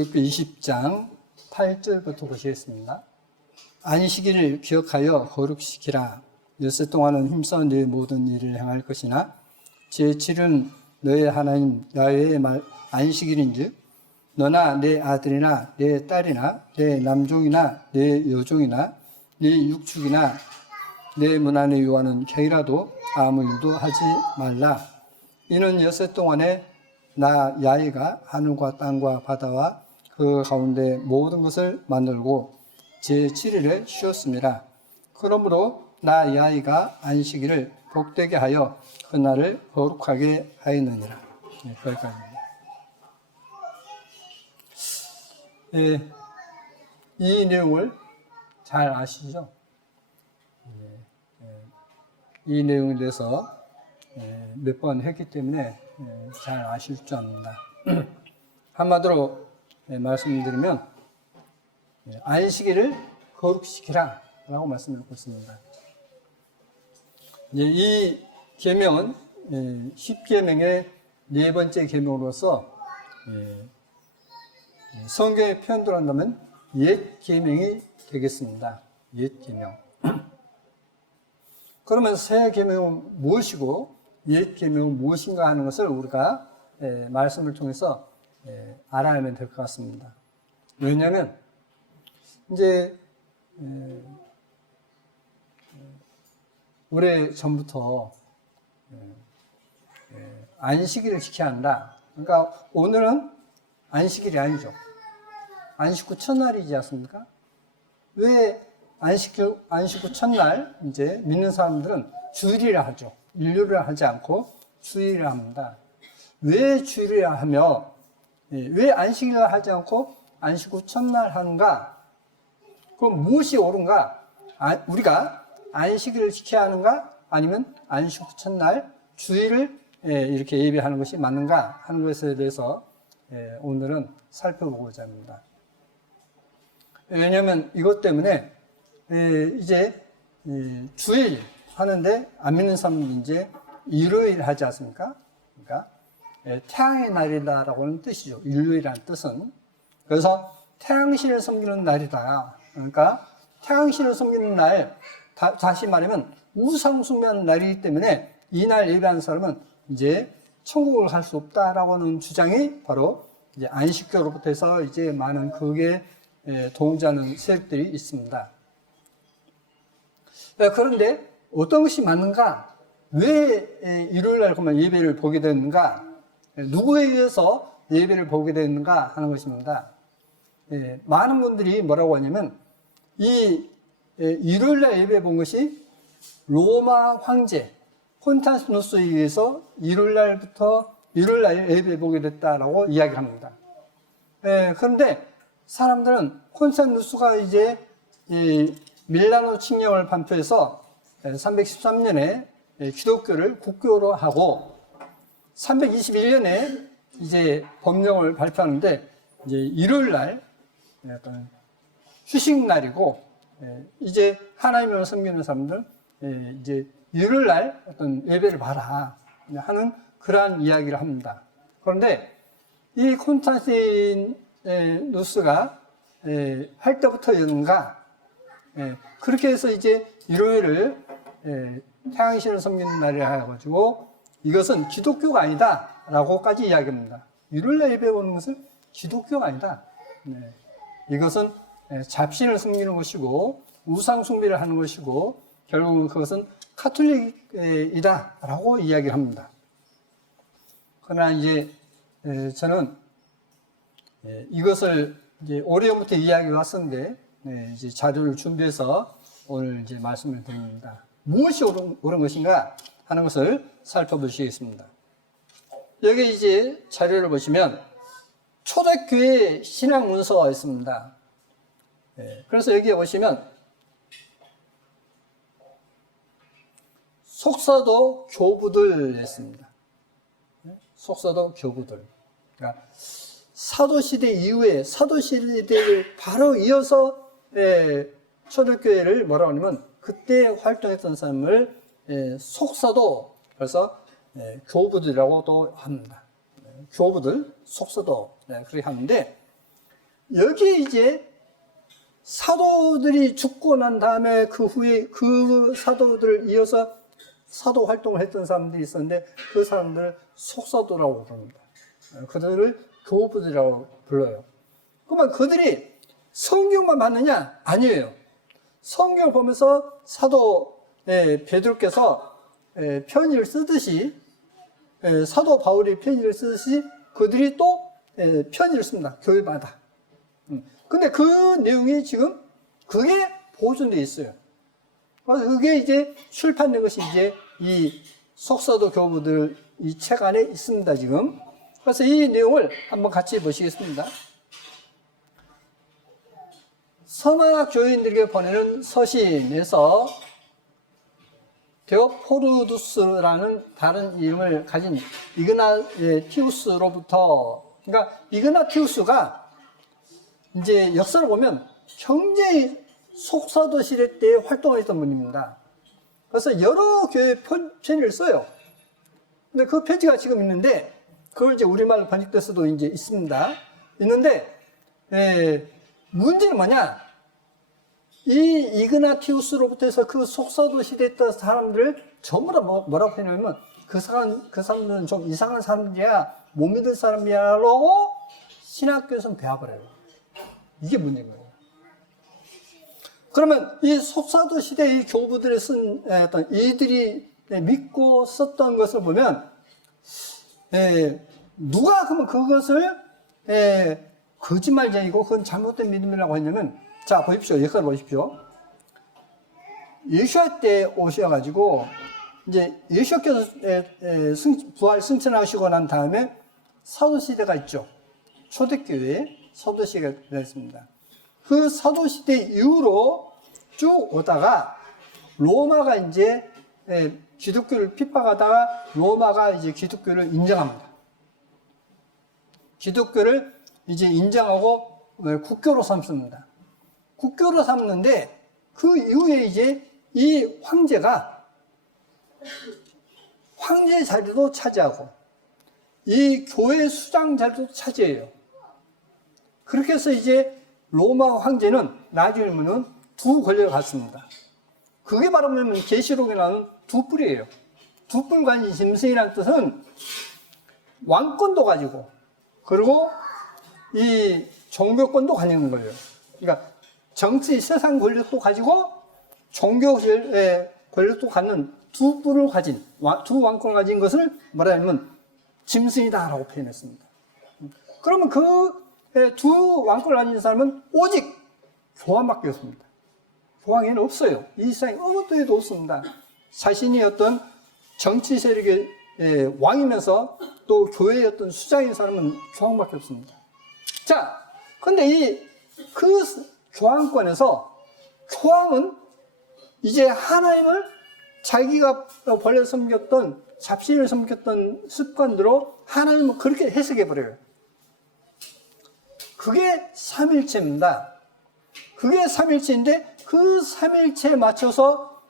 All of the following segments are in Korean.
출애굽기 20장 8절부터 보시겠습니다. 안식일을 기억하여 거룩시키라. 엿새 동안은 힘써 네 모든 일을 행할 것이나 제7은 너의 하나님 야훼의 안식일인즉 너나 내 아들이나 내 딸이나 내 남종이나 내 여종이나 네 육축이나 내 문 안에 요하는 개라도 아무 일도 하지 말라. 이는 엿새 동안에 나 야훼가 하늘과 땅과 바다와 그 가운데 모든 것을 만들고 제7일에 쉬었습니다. 그러므로 나 야훼가 안식일을 복되게 하여 그날을 거룩하게 하였느니라. 네, 거기까지입니다. 네, 이 내용을 잘 아시죠? 이 내용에 대해서 몇 번 했기 때문에 잘 아실 줄 압니다. 한마디로 말씀드리면 안식일을 거룩시키라 라고 말씀드리고 있습니다. 이 계명은 10계명의 네 번째 계명으로서 성경에 표현대로 한다면 옛 계명이 되겠습니다. 옛 계명. 그러면 새 계명은 무엇이고 옛 계명은 무엇인가 하는 것을 우리가 말씀을 통해서 알아야만 될 것 같습니다. 왜냐하면 이제 오래 전부터 안식일을 지켜야 한다. 그러니까 오늘은 안식일이 아니죠. 안식 후 첫날이지 않습니까? 왜 안식 후 첫날 이제 믿는 사람들은 주일이라 하죠. 일요일을 하지 않고 주일을 합니다. 왜 주일이라 하며 왜 안식일을 하지 않고 안식 후 첫날 하는가? 그럼 무엇이 옳은가? 우리가 안식일을 지켜야 하는가? 아니면 안식 후 첫날 주일을 이렇게 예배하는 것이 맞는가? 하는 것에 대해서 오늘은 살펴보고자 합니다. 왜냐하면 이것 때문에 이제 주일 하는데 안 믿는 사람은 이제 일요일 하지 않습니까? 그러니까 태양의 날이다라고 하는 뜻이죠. 일요일이라는 뜻은. 그래서 태양신을 섬기는 날이다. 그러니까 태양신을 섬기는 날, 다시 말하면 우상 숭배하는 날이기 때문에 이날 예배하는 사람은 이제 천국을 갈 수 없다라고 하는 주장이 바로 이제 안식교로부터 해서 이제 많은 그게 동조하는 세력들이 있습니다. 그런데 어떤 것이 맞는가? 왜 일요일날 그러면 예배를 보게 되는가? 누구에 의해서 예배를 보게 되는가 하는 것입니다. 많은 분들이 뭐라고 하냐면 이 일요일날 예배 본 것이 로마 황제 콘스탄티누스에 의해서 일요일날 예배 보게 됐다라고 이야기를 합니다. 그런데 사람들은 콘스탄티누스가 이제 밀라노 칙령을 반포해서 313년에 기독교를 국교로 하고 321년에 이제 법령을 발표하는데 이제 일요일날 약간 휴식날이고 이제 하나님을 섬기는 사람들 이제 일요일날 어떤 예배를 봐라 하는 그러한 이야기를 합니다. 그런데 이 콘스탄티누스가 할 때부터였는가? 그렇게 해서 이제 일요일을 태양신을 섬기는 날이라 해가지고 이것은 기독교가 아니다라고까지 이야기합니다. 일요일날 예배 보는 것은 기독교가 아니다. 이것은 잡신을 섬기는 것이고 우상 숭배를 하는 것이고 결국은 그것은 카톨릭이다라고 이야기를 합니다. 그러나 이제 저는 이것을 이제 오래전부터 이야기해 왔었는데 이제 자료를 준비해서 오늘 이제 말씀을 드립니다. 무엇이 옳은 것인가 하는 것을 살펴보시겠습니다. 여기 이제 자료를 보시면 초대교회 신앙 문서가 있습니다. 그래서 여기에 보시면 속사도 교부들 있습니다. 속사도 교부들. 그러니까 사도시대 이후에 사도시대를 바로 이어서 초대교회를 뭐라고 하냐면 그때 활동했던 사람을 속사도, 그래서 교부들이라고도 합니다. 교부들, 속사도 그렇게 하는데 여기에 이제 사도들이 죽고 난 다음에 그 후에 그 사도들을 이어서 사도 활동을 했던 사람들이 있었는데 그 사람들을 속사도라고 부릅니다. 그들을 교부들이라고 불러요. 그러면 그들이 성경만 봤느냐? 아니에요. 성경을 보면서 사도 베드로께서 편지를 쓰듯이 사도 바울이 편지를 쓰듯이 그들이 또 편지를 씁니다. 교회마다. 근데 그 내용이 지금 그게 보존되어 있어요. 그래서 그게 이제 출판된 것이 이제 이 속사도 교부들 이 책 안에 있습니다, 지금. 그래서 이 내용을 한번 같이 보시겠습니다. 서마나 교인들에게 보내는 서신에서 데오포르두스라는 다른 이름을 가진 이그나티우스로부터, 그러니까 이그나티우스가 이제 역사를 보면 굉장히 속사도 시대 때 활동했던 분입니다. 그래서 여러 교회 편지를 써요. 근데 그 편지가 지금 있는데, 그걸 이제 우리말로 번역돼서도 이제 있습니다. 있는데, 문제는 뭐냐? 이 이그나티우스로부터 해서 그 속사도 시대에 있던 사람들을 전부 다 뭐라고 표현하냐면, 그 사람들은 좀 이상한 사람들이야, 못 믿을 사람이야라고 신학교에서는 배워버려요. 이게 문제인 거예요. 그러면 이 속사도 시대의 교부들이 쓴 어떤 이들이 믿고 썼던 것을 보면 누가 그러면 그것을 거짓말쟁이고 그건 잘못된 믿음이라고 했냐면, 자 보십시오. 여기까지 보십시오. 예수와 때 오셔가지고 이제 예수께서 부활 승천하시고 난 다음에 사도 시대가 있죠. 초대교회 사도 시대가 있습니다. 그 사도 시대 이후로 쭉 오다가 로마가 이제 기독교를 핍박하다가 로마가 이제 기독교를 인정합니다. 기독교를 이제 인정하고 국교로 삼습니다. 국교로 삼는데 그 이후에 이제 이 황제가 황제 자리도 차지하고 이 교회 수장 자리도 차지해요. 그렇게 해서 이제 로마 황제는 나중에 보면 두 권력을 갖습니다. 그게 바로 뭐냐면 계시록에 나오는 두 뿔이에요. 두 뿔 가진 짐승이라는 뜻은 왕권도 가지고 그리고 이 종교권도 가지는 거예요. 그러니까 정치 세상 권력도 가지고 종교의 권력도 갖는 두 뿔을 가진 두 왕권을 가진 것을 뭐라 하냐면 짐승이다라고 표현했습니다. 그러면 그 두 왕권을 가진 사람은 오직 교황밖에 없습니다. 교황에는 없어요. 이 세상에 어느 때에도 없습니다. 자신이 어떤 정치 세력의 왕이면서 또 교회의 어떤 수장인 사람은 교황밖에 없습니다. 자, 근데 그 교황권에서 교황은 이제 하나님을 자기가 본래 섬겼던 잡신을 섬겼던 습관대로 하나님을 그렇게 해석해버려요. 그게 삼일체입니다. 그게 삼일체인데 그 삼일체에 맞춰서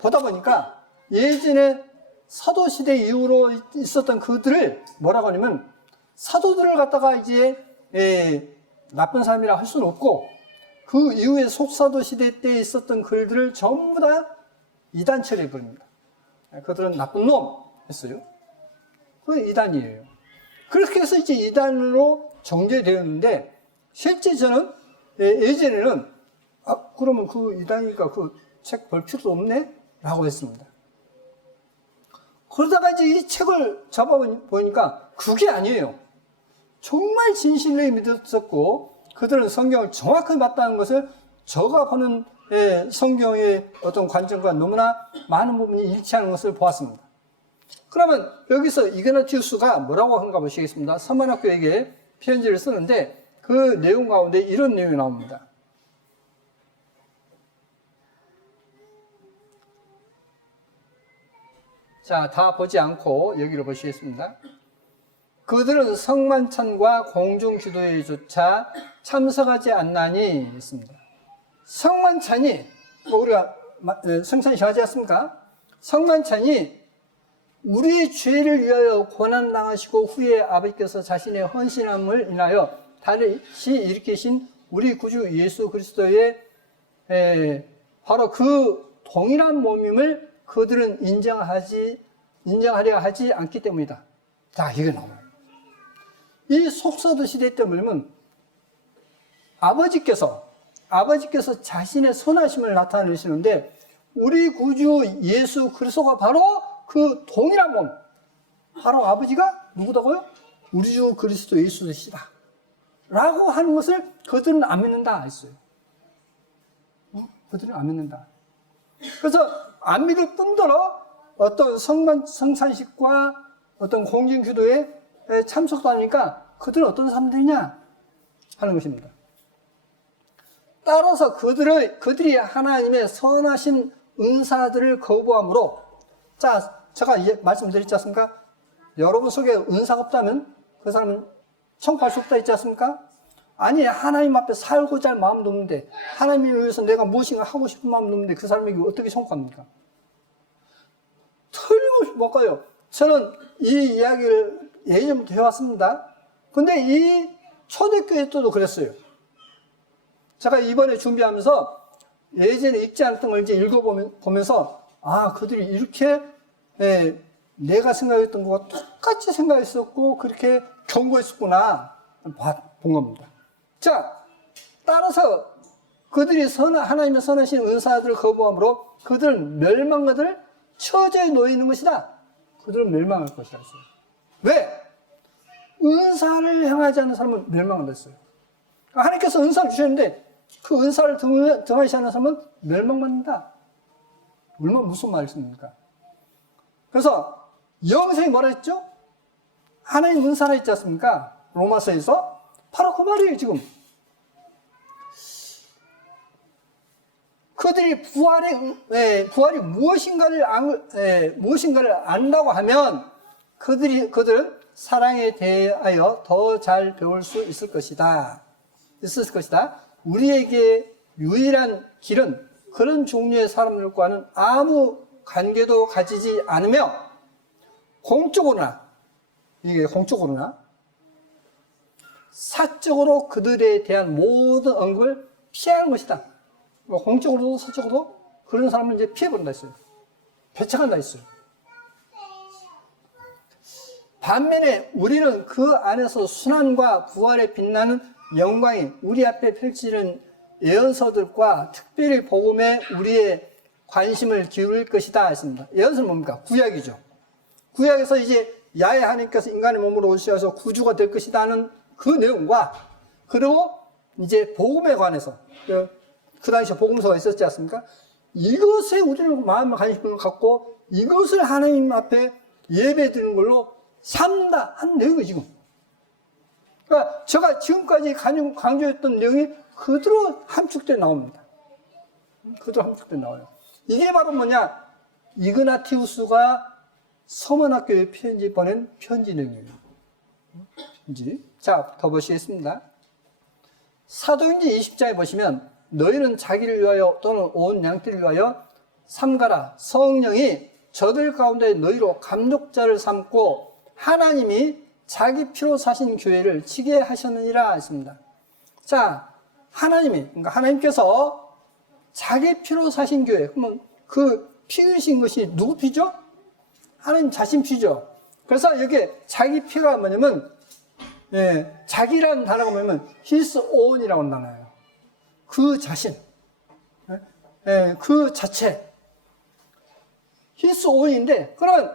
보다 보니까 예전에 사도시대 이후로 있었던 그들을 뭐라고 하냐면 사도들을 갖다가 이제 나쁜 사람이라 할 수는 없고 그 이후에 속사도시대 때 있었던 글들을 전부 다 이단 처리해버립니다. 그들은 나쁜 놈 했어요. 그게 이단이에요. 그렇게 해서 이제 이단으로 정제되었는데 실제 저는 예전에는 그러면 그 이단이니까 그 책 볼 필요도 없네? 라고 했습니다. 그러다가 이제 이 책을 잡아보니까 그게 아니에요. 정말 진실로 믿었었고 그들은 성경을 정확하게 봤다는 것을 저가 보는 성경의 어떤 관점과 너무나 많은 부분이 일치하는 것을 보았습니다. 그러면 여기서 이그나티우스가 뭐라고 하는가 보시겠습니다. 서만학교에게 편지를 쓰는데 그 내용 가운데 이런 내용이 나옵니다. 자, 다 보지 않고 여기로 보시겠습니다. 그들은 성만찬과 공중기도회조차 참석하지 않나니 있습니다. 성만찬이 우리가 성찬이 정하지 않습니까? 성만찬이 우리의 죄를 위하여 고난당하시고 후에 아버지께서 자신의 헌신함을 인하여 다시 일으키신 우리 구주 예수 그리스도의 바로 그 동일한 몸임을 그들은 인정하려 하지 않기 때문이다. 자, 이게 나와요. 이 속서도 시대 때 보면 아버지께서 자신의 선하심을 나타내시는데 우리 구주 예수 그리스도가 바로 그 동일한 몸, 바로 아버지가 누구다고요? 우리 주 그리스도 예수시다 라고 하는 것을 그들은 안 믿는다 했어요. 그들은 안 믿는다. 그래서 안 믿을 뿐더러 어떤 성찬식과 어떤 공진기도에 참석도 하니까 그들은 어떤 사람들이냐 하는 것입니다. 따라서 그들이 하나님의 선하신 은사들을 거부함으로, 자, 제가 말씀드렸지 않습니까? 여러분 속에 은사가 없다면 그 사람은 천국 갈 수 없다 했지 않습니까? 아니, 하나님 앞에 살고자 할 마음도 없는데, 하나님을 위해서 내가 무엇인가 하고 싶은 마음도 없는데 그 사람에게 어떻게 천국 갑니까? 틀림없이 못 가요. 저는 이 이야기를 예전부터 해왔습니다. 근데 이 초대교회 때도 그랬어요. 제가 이번에 준비하면서 예전에 읽지 않았던 걸 이제 읽어보면서, 아, 그들이 이렇게 내가 생각했던 것과 똑같이 생각했었고 그렇게 경고했었구나 본 겁니다. 자, 따라서 그들이 하나님의 선하신 은사들을 거부함으로 그들은 멸망가들 처지에 놓이는 것이다. 그들은 멸망할 것이라 했어요. 왜? 은사를 행하지 않는 사람은 멸망한다 했어요. 하나님께서 은사를 주셨는데 그 은사를 등하지 않는 사람은 멸망받는다. 얼마나 무슨 말씀입니까? 그래서 영생이 뭐라 했죠? 하나님 은사라 했지 않습니까? 로마서에서 바로 그 말이에요. 지금 그들이 부활이 무엇인가를 안다고 하면 그들은 사랑에 대하여 더 잘 배울 수 있을 것이다. 우리에게 유일한 길은 그런 종류의 사람들과는 아무 관계도 가지지 않으며 공적으로나 사적으로 그들에 대한 모든 언급을 피하는 것이다. 공적으로도 사적으로도 그런 사람을 이제 피해버린다 했어요. 배척한다 했어요. 반면에 우리는 그 안에서 순환과 부활에 빛나는 영광이 우리 앞에 펼치는 예언서들과 특별히 복음에 우리의 관심을 기울일 것이다 했습니다. 예언서는 뭡니까? 구약이죠. 구약에서 이제 야훼 하나님께서 인간의 몸으로 오셔서 구주가 될 것이다 하는 그 내용과, 그리고 이제 복음에 관해서 그 당시에 복음서가 있었지 않습니까? 이것에 우리는 마음의 관심을 갖고 이것을 하나님 앞에 예배 드리는 걸로 산다 한 내용이 지금. 그러니까 제가 지금까지 강조했던 내용이 그대로 함축돼 나옵니다. 그대로 함축돼 나와요. 이게 바로 뭐냐? 이그나티우스가 서문학교에 편지 보낸 편지 내용이에요. 자, 더 보시겠습니다. 사도행전 20장에 보시면 너희는 자기를 위하여 또는 온 양떼를 위하여 삼가라. 성령이 저들 가운데 너희로 감독자를 삼고 하나님이 자기 피로 사신 교회를 지게 하셨느니라 했습니다. 자, 그러니까 하나님께서 자기 피로 사신 교회, 그러면 그 피이신 것이 누구 피죠? 하나님 자신 피죠. 그래서 여기 자기 피가 뭐냐면, 자기라는 단어가 뭐냐면 his own이라고 하는 단어예요. 그 자신, 그 자체, his own인데, 그런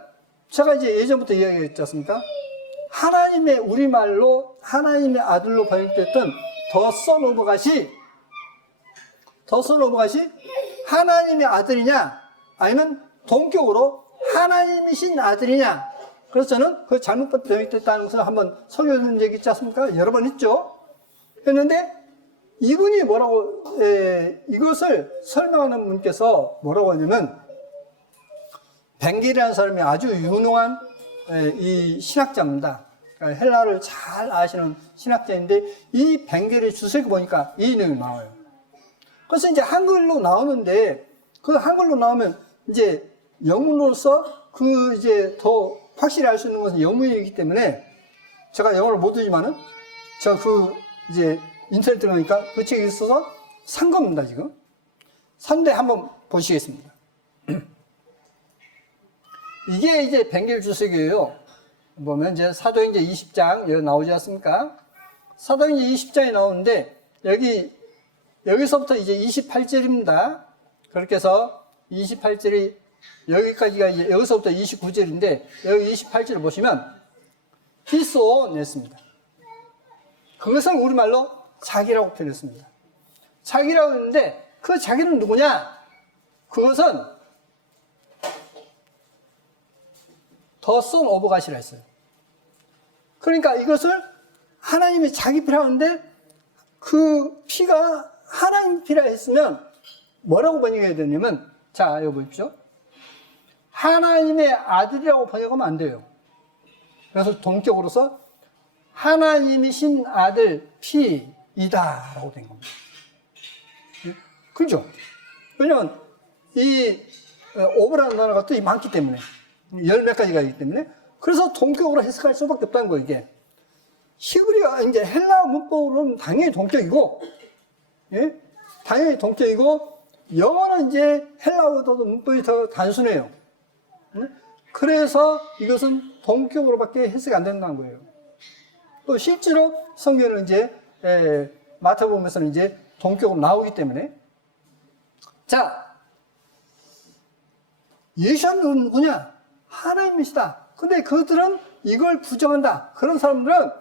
제가 이제 예전부터 이야기했지 않습니까? 하나님의 우리말로 하나님의 아들로 번역됐던 더 선 오브 갓이 하나님의 아들이냐 아니면 동격으로 하나님이신 아들이냐. 그래서 저는 그 잘못 번역됐다는 것을 한번 설교한 적이 있지 않습니까? 여러 번 했죠. 했는데 이분이 이것을 설명하는 분께서 뭐라고 하냐면, 벵겔이라는 사람이 아주 유능한 이 신학자입니다. 그러니까 헬라를 잘 아시는 신학자인데 이 벵겔의 주석에 보니까 이 내용이 나와요. 그래서 이제 한글로 나오는데 그 한글로 나오면 이제 영문으로서 그 이제 더 확실히 알 수 있는 것은 영문이기 때문에 제가 영어를 못 듣지만은 제가 그 이제 인터넷 들어가니까 그 책이 있어서 산 겁니다, 지금. 산데 한번 보시겠습니다. 이게 이제 백일주석이에요. 보면 이제 사도행전 20장 여기 나오지 않습니까? 사도행전 20장이 나오는데 여기서부터 이제 28절입니다. 그렇게 해서 28절이 여기까지가 이제 여기서부터 29절인데 여기 28절을 보시면 히소 냈습니다. 그것을 우리말로 자기라고 표현했습니다. 자기라고 했는데 그 자기는 누구냐? 그것은 더 son of God이라 했어요. 그러니까 이것을 하나님이 자기 피라고 하는데 그 피가 하나님 피라 했으면 뭐라고 번역해야 되냐면, 자, 여기 보십시오. 하나님의 아들이라고 번역하면 안 돼요. 그래서 동격으로서 하나님이신 아들 피이다 라고 된 겁니다. 그죠? 왜냐면 이 오브라는 단어가 또 많기 때문에, 열 몇 가지가 있기 때문에, 그래서 동격으로 해석할 수밖에 없다는 거예요, 이게. 히브리어, 이제 헬라어 문법으로는 당연히 동격이고, 예? 당연히 동격이고, 영어는 이제 헬라어도 문법이 더 단순해요. 그래서 이것은 동격으로밖에 해석이 안 된다는 거예요. 또 실제로 성경은 이제, 마태복음에서는 이제 동격으로 나오기 때문에. 자, 예수는 누구냐? 하나님이시다. 근데 그들은 이걸 부정한다. 그런 사람들은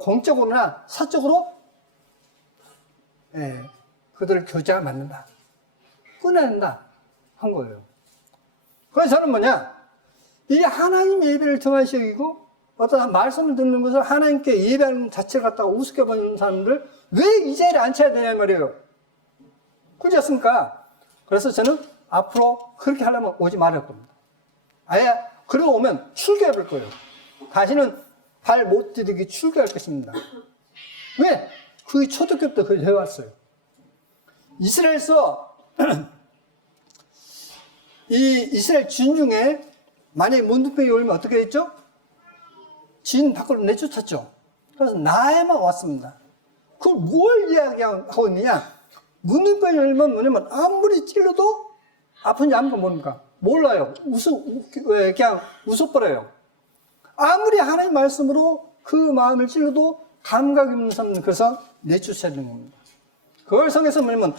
공적으로나 사적으로 그들을 교제가 맞는다. 끊어낸다. 한 거예요. 그래서 저는 뭐냐? 이 하나님 예배를 등한시 여기고 어떤 말씀을 듣는 것을 하나님께 예배하는 자체를 갖다가 우습게 보는 사람들 왜 이 자리에 앉혀야 되냐 말이에요. 그렇지 않습니까? 그래서 저는 앞으로 그렇게 하려면 오지 말을 겁니다. 아예 그러고 오면 출교해 볼 거예요. 다시는 발 못 디디게 출교할 것입니다. 왜? 그게 초대교부터 그걸 해왔어요. 이스라엘에서 이 이스라엘 진 중에 만약에 문둥병이 올면 어떻게 했죠? 진 밖으로 내쫓았죠. 그래서 나에만 왔습니다. 그걸 뭘 이야기하고 있느냐? 문둥병이 올면 뭐냐면 아무리 찔러도 아픈지 안 모릅니까? 몰라요. 그냥 웃어버려요. 아무리 하나님 말씀으로 그 마음을 찔러도 감각이 없는 사람은 그래서 내쫓아야 되는 겁니다. 그걸 성경에서 뭐냐면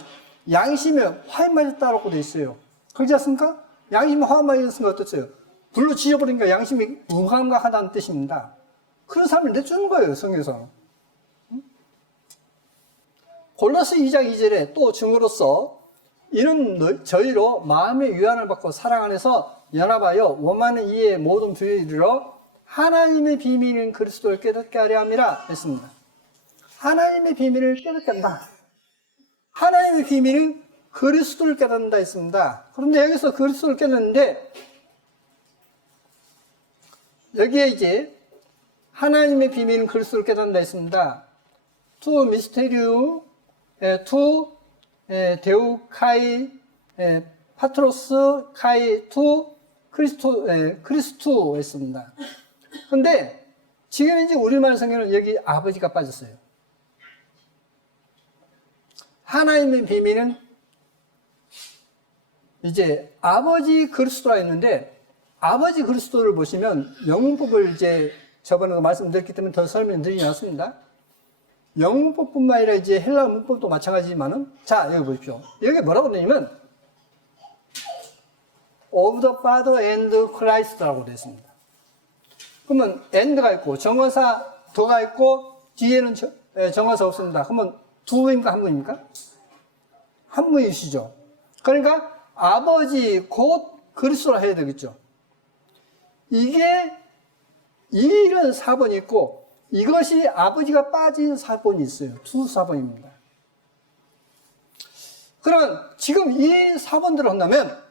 양심에 화에 맞았다라고 되어 있어요. 그렇지 않습니까? 양심에 화에 맞았으면 어떻어요? 불로 지져버리니까 양심이 무감각하다는 뜻입니다. 그런 사람을 내쫓는 거예요, 성경에서. 골로새 2장 2절에 또 증거로서 이는 저희로 마음의 유한을 받고 사랑 안에서 연합하여 원하는 이의 모든 부에 이르러 하나님의 비밀인 그리스도를 깨닫게 하려 함이라 했습니다. 하나님의 비밀을 깨닫게 한다. 하나님의 비밀은 그리스도를 깨닫는다 했습니다. 그런데 여기서 그리스도를 깨닫는데 여기에 이제 하나님의 비밀은 그리스도를 깨닫는다 했습니다. 투 미스테리우 투 데우 카이 파트로스 카이 투 크리스투 했습니다. 근데 지금 이제 우리말 성경은 여기 아버지가 빠졌어요. 하나님의 비밀은 이제 아버지 그리스도라 했는데 아버지 그리스도를 보시면 영문법을 이제 저번에 말씀드렸기 때문에 더 설명드리지 않았습니다. 영문법뿐만 아니라 이제 헬라 문법도 마찬가지지만은 자 여기 보십시오. 여기 뭐라고 되냐면 of the Father and Christ라고 되어 있습니다. 그러면 and가 있고 정어사 더가 있고 뒤에는 정어사 없습니다. 그러면 두 분입니까? 한 분입니까? 한 분이시죠. 그러니까 아버지 곧 그리스도라 해야 되겠죠. 이게 이런 사본이 있고 이것이 아버지가 빠진 사본이 있어요. 두 사본입니다. 그러면 지금 이 사본대로 한다면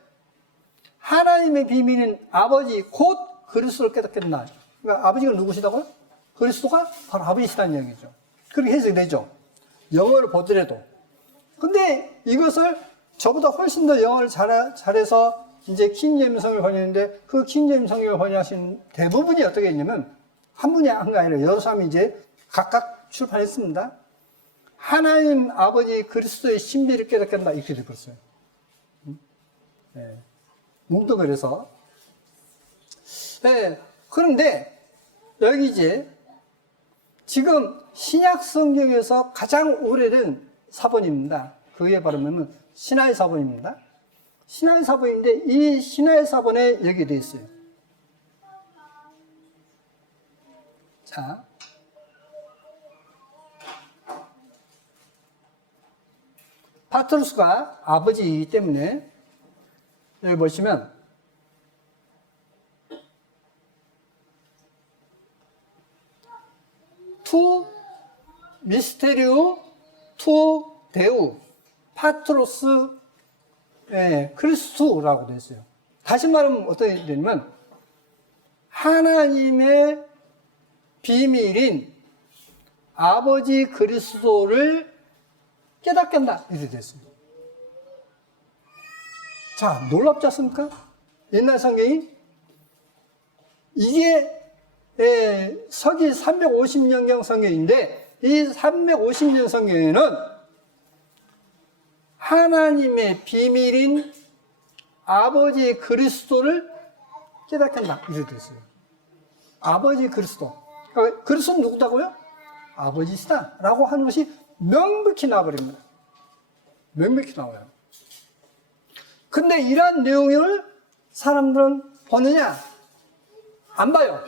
하나님의 비밀은 아버지 곧 그리스도를 깨닫게 된다. 그러니까 아버지가 누구시다고요? 그리스도가 바로 아버지시다는 얘기죠. 그렇게 해석이 되죠. 영어를 보더라도. 근데 이것을 저보다 훨씬 더 영어를 잘해서 이제 킹제임스 성경을 번역했는데 그 킹제임스 성경을 번역하신 대부분이 어떻게 했냐면 한 분이 한 게 아니라 여러 사람이 이제 각각 출판했습니다. 하나님 아버지 그리스도의 신비를 깨닫게 한다. 이렇게 되었어요. 네. 뭉뚱그려서. 네. 그런데 여기 이제 지금 신약 성경에서 가장 오래된 사본입니다. 그게 바로 뭐냐면 신하의 사본입니다. 신하의 사본인데 이 신하의 사본에 여기 되어 있어요. 자, 파트로스가 아버지이기 때문에 여기 보시면 투 미스테리오 투 데우 파트로스 크리스토라고 되어 있어요. 다시 말하면 어떻게 되냐면 하나님의 비밀인 아버지 그리스도를 깨닫게 한다. 이렇게 됐어요. 자, 놀랍지 않습니까? 옛날 성경이 이게 서기 350년경 성경인데 이 350년 성경에는 하나님의 비밀인 아버지 그리스도를 깨닫게 한다. 이렇게 됐어요. 아버지 그리스도. 그러니까 그리스도는 누구다고요? 아버지시다. 라고 하는 것이 명백히 나와버립니다. 명백히 나와요. 근데 이러한 내용을 사람들은 보느냐? 안 봐요.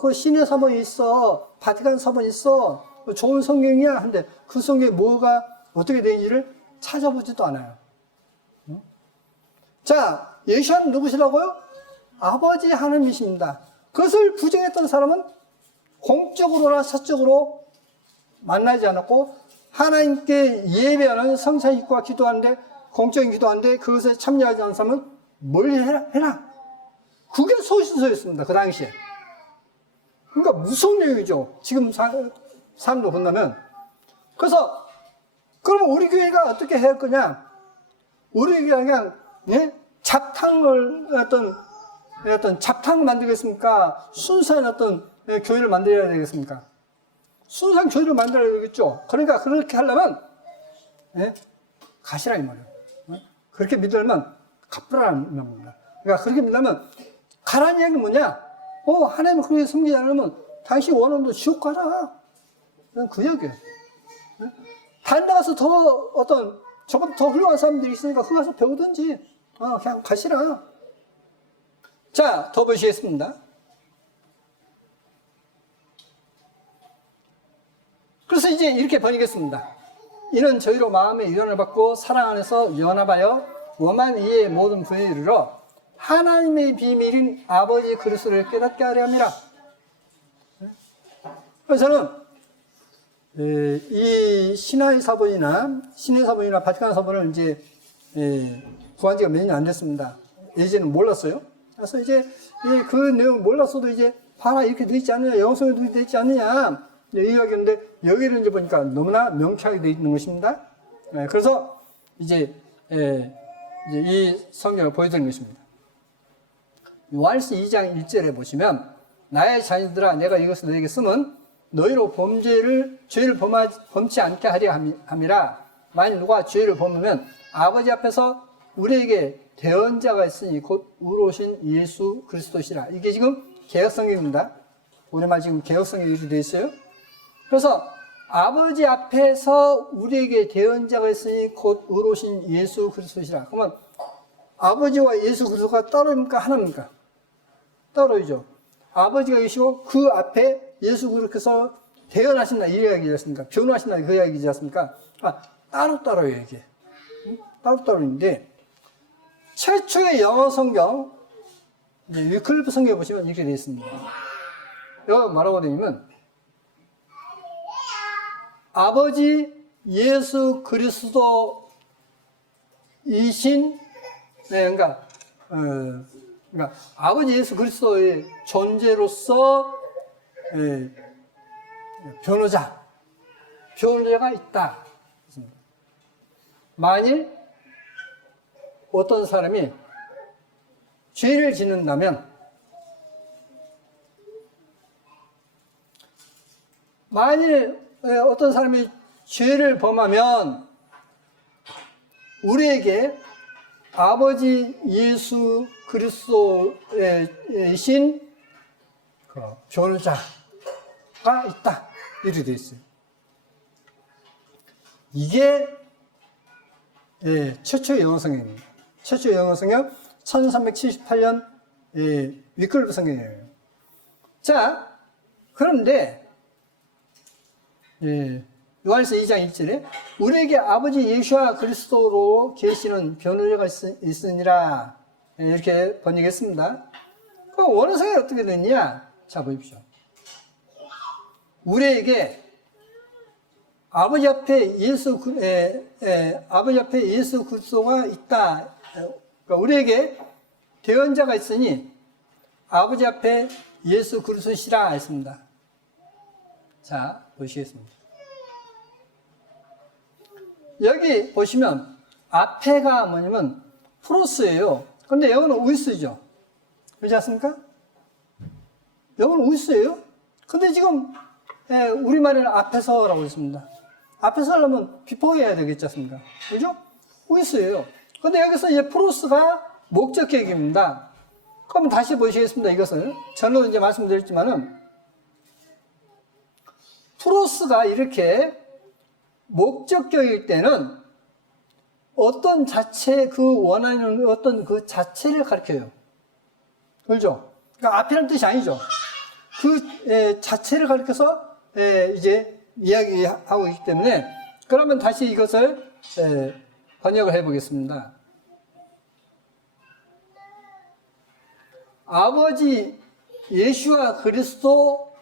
그 신의 사본이 있어. 바티칸 사본이 있어. 좋은 성경이야. 근데 그 성경에 뭐가 어떻게 되는지를 찾아보지도 않아요. 자, 예수는 누구시라고요? 아버지 하나님이십니다. 그것을 부정했던 사람은 공적으로나 사적으로 만나지 않았고 하나님께 예배하는 성찬 식구와 기도하는데 공적인 기도하는데 그것에 참여하지 않은 사람은 뭘 해라. 그게 소신서였습니다. 그 당시에. 그러니까 무서운 내용이죠. 지금 사람들 본다면. 그래서 그러면 우리 교회가 어떻게 해야 할 거냐? 우리 교회가 그냥 잡탕을 어떤 잡탕을 만들겠습니까? 순수한 어떤 교회를 만들어야 되겠습니까? 순수한 교회를 만들어야 되겠죠. 그러니까 그렇게 하려면 가시라 이 말이에요. 그렇게 믿으려면 갚으라는 겁니다. 그러니까 그렇게 믿으려면 가라는 이야기는 뭐냐? 하나님을 그렇게 섬기지 않으면 당신 원하는 대로 지옥 가라. 그 이야기예요. 다른 데 가서 저보다 더 훌륭한 사람들이 있으니까 거기 가서 배우든지 그냥 가시라. 자, 더 보시겠습니다. 그래서 이제 이렇게 번역했습니다. 이는 저희로 마음의 유언을 받고 사랑 안에서 연합하여 원만 이의 모든 부에 이르러 하나님의 비밀인 아버지 그리스도를 깨닫게 하려 함이라. 그래서 저는 이 신의 사본이나 바티칸 사본을 이제 구한 지가 몇 년 안 됐습니다. 예전에는 몰랐어요. 그래서 이제 그 내용 몰랐어도 이제 봐라 이렇게 되어 있지 않느냐, 영성에 되어 있지 않느냐 이 이야기인데 여기를 이제 보니까 너무나 명쾌하게 되어 있는 것입니다. 그래서 이제 이 성경을 보여드리는 것입니다. 요한일서 2장 1절에 보시면 나의 자녀들아 내가 이것을 너에게 쓰면 너희로 죄를 범치 않게 하려 함이라. 만일 누가 죄를 범하면 아버지 앞에서 우리에게 대언자가 있으니 곧 의로우신 예수 그리스도시라. 이게 지금 개역성경입니다. 우리말 지금 개역성경이 이렇게 되어 있어요. 그래서 아버지 앞에서 우리에게 대언자가 있으니 곧 의로우신 예수 그리스도시라. 그러면 아버지와 예수 그리스도가 따로입니까? 하나입니까? 따로이죠. 아버지가 계시고 그 앞에 예수 그리스도께서 대언하신다 이 이야기지 않습니까? 변호하신다 그 이야기지 않습니까? 따로따로예요 이게. 따로따로인데 최초의 영어 성경 위클리프 성경에 보시면 이렇게 되어 있습니다. 여기 뭐라고 되냐면 아버지 예수 그리스도이신 그러니까 아버지 예수 그리스도의 존재로서 변호자가 있다. 만일 어떤 사람이 죄를 짓는다면 만일 어떤 사람이 죄를 범하면 우리에게 아버지 예수 그리스도이신 그 변호자가 있다. 이렇게 되어 있어요. 이게 최초의 영어 성경입니다. 최초의 영어 성경 1378년 위클리프 성경이에요. 자, 그런데 요한일서 2장 1절에 우리에게 아버지 예수와 그리스도로 계시는 변호자가 있으니라 이렇게 번역했습니다. 그럼 원어성이 어떻게 됐냐? 자, 보십시오. 우리에게 아버지 앞에 예수 그리스도가 있다. 그러니까 우리에게 대언자가 있으니 아버지 앞에 예수 그리스도시라 했습니다. 자, 보시겠습니다. 여기 보시면 앞에가 뭐냐면 프로스예요. 근데 영어는 우이스죠. 그렇지 않습니까? 영어는 우이스예요. 근데 지금 우리말에는 앞에서라고 했습니다. 앞에서 하려면 비포 해야 되겠지 않습니까? 그죠? 우이스예요. 근데 여기서 이제 프로스가 목적격입니다. 그럼 다시 보시겠습니다. 이것을. 전로 이제 말씀드렸지만은 프로스가 이렇게 목적격일 때는 어떤 자체, 그 원하는 어떤 그 자체를 가리켜요. 그렇죠? 그러니까 앞이라는 뜻이 아니죠. 그 자체를 가리켜서 이제 이야기하고 있기 때문에 그러면 다시 이것을 번역을 해보겠습니다. 아버지 예수와 그리스도로서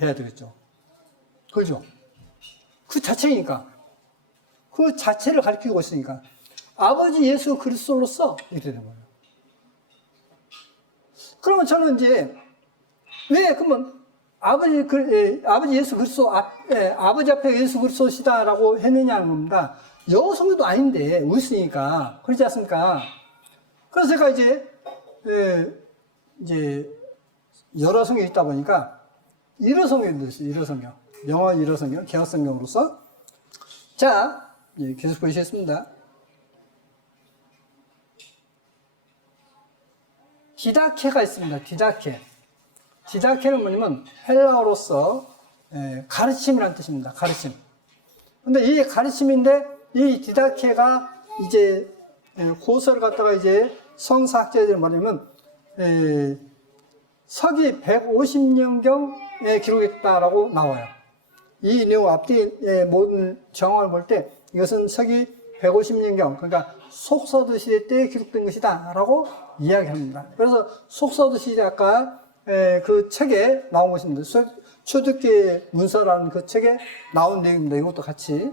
해야 되겠죠. 그죠? 그 자체니까. 그 자체를 가리키고 있으니까. 아버지 예수 그리스도로서 이렇게 되는 거예요. 그러면 저는 이제, 왜, 그러면, 아버지 예수 그리스도 아버지 앞에 예수 그리스도시다라고 했느냐는 겁니다. 영어 성경도 아닌데, 우리쓰니까. 그렇지 않습니까? 그래서 제가 이제, 여러 성경이 있다 보니까, 일어성경도 있어요, 일어성경. 영어 일어성경, 개혁성경으로서. 자, 계속 보시겠습니다. 디다케가 있습니다. 디다케는 뭐냐면 헬라어로서 가르침이라는 뜻입니다. 가르침. 근데 이 가르침인데 이 디다케가 이제 고서를 갖다가 이제 성사학자들이 말하면 서기 150년경에 기록했다라고 나와요. 이 내용 앞뒤의 모든 정황을 볼 때 이것은 서기 150년경, 그러니까 속서두 시대 때 기록된 것이다 라고 이야기합니다. 그래서 속서두 시대 아까 그 책에 나온 것입니다. 초대교회 문서라는 그 책에 나온 내용입니다. 이것도 같이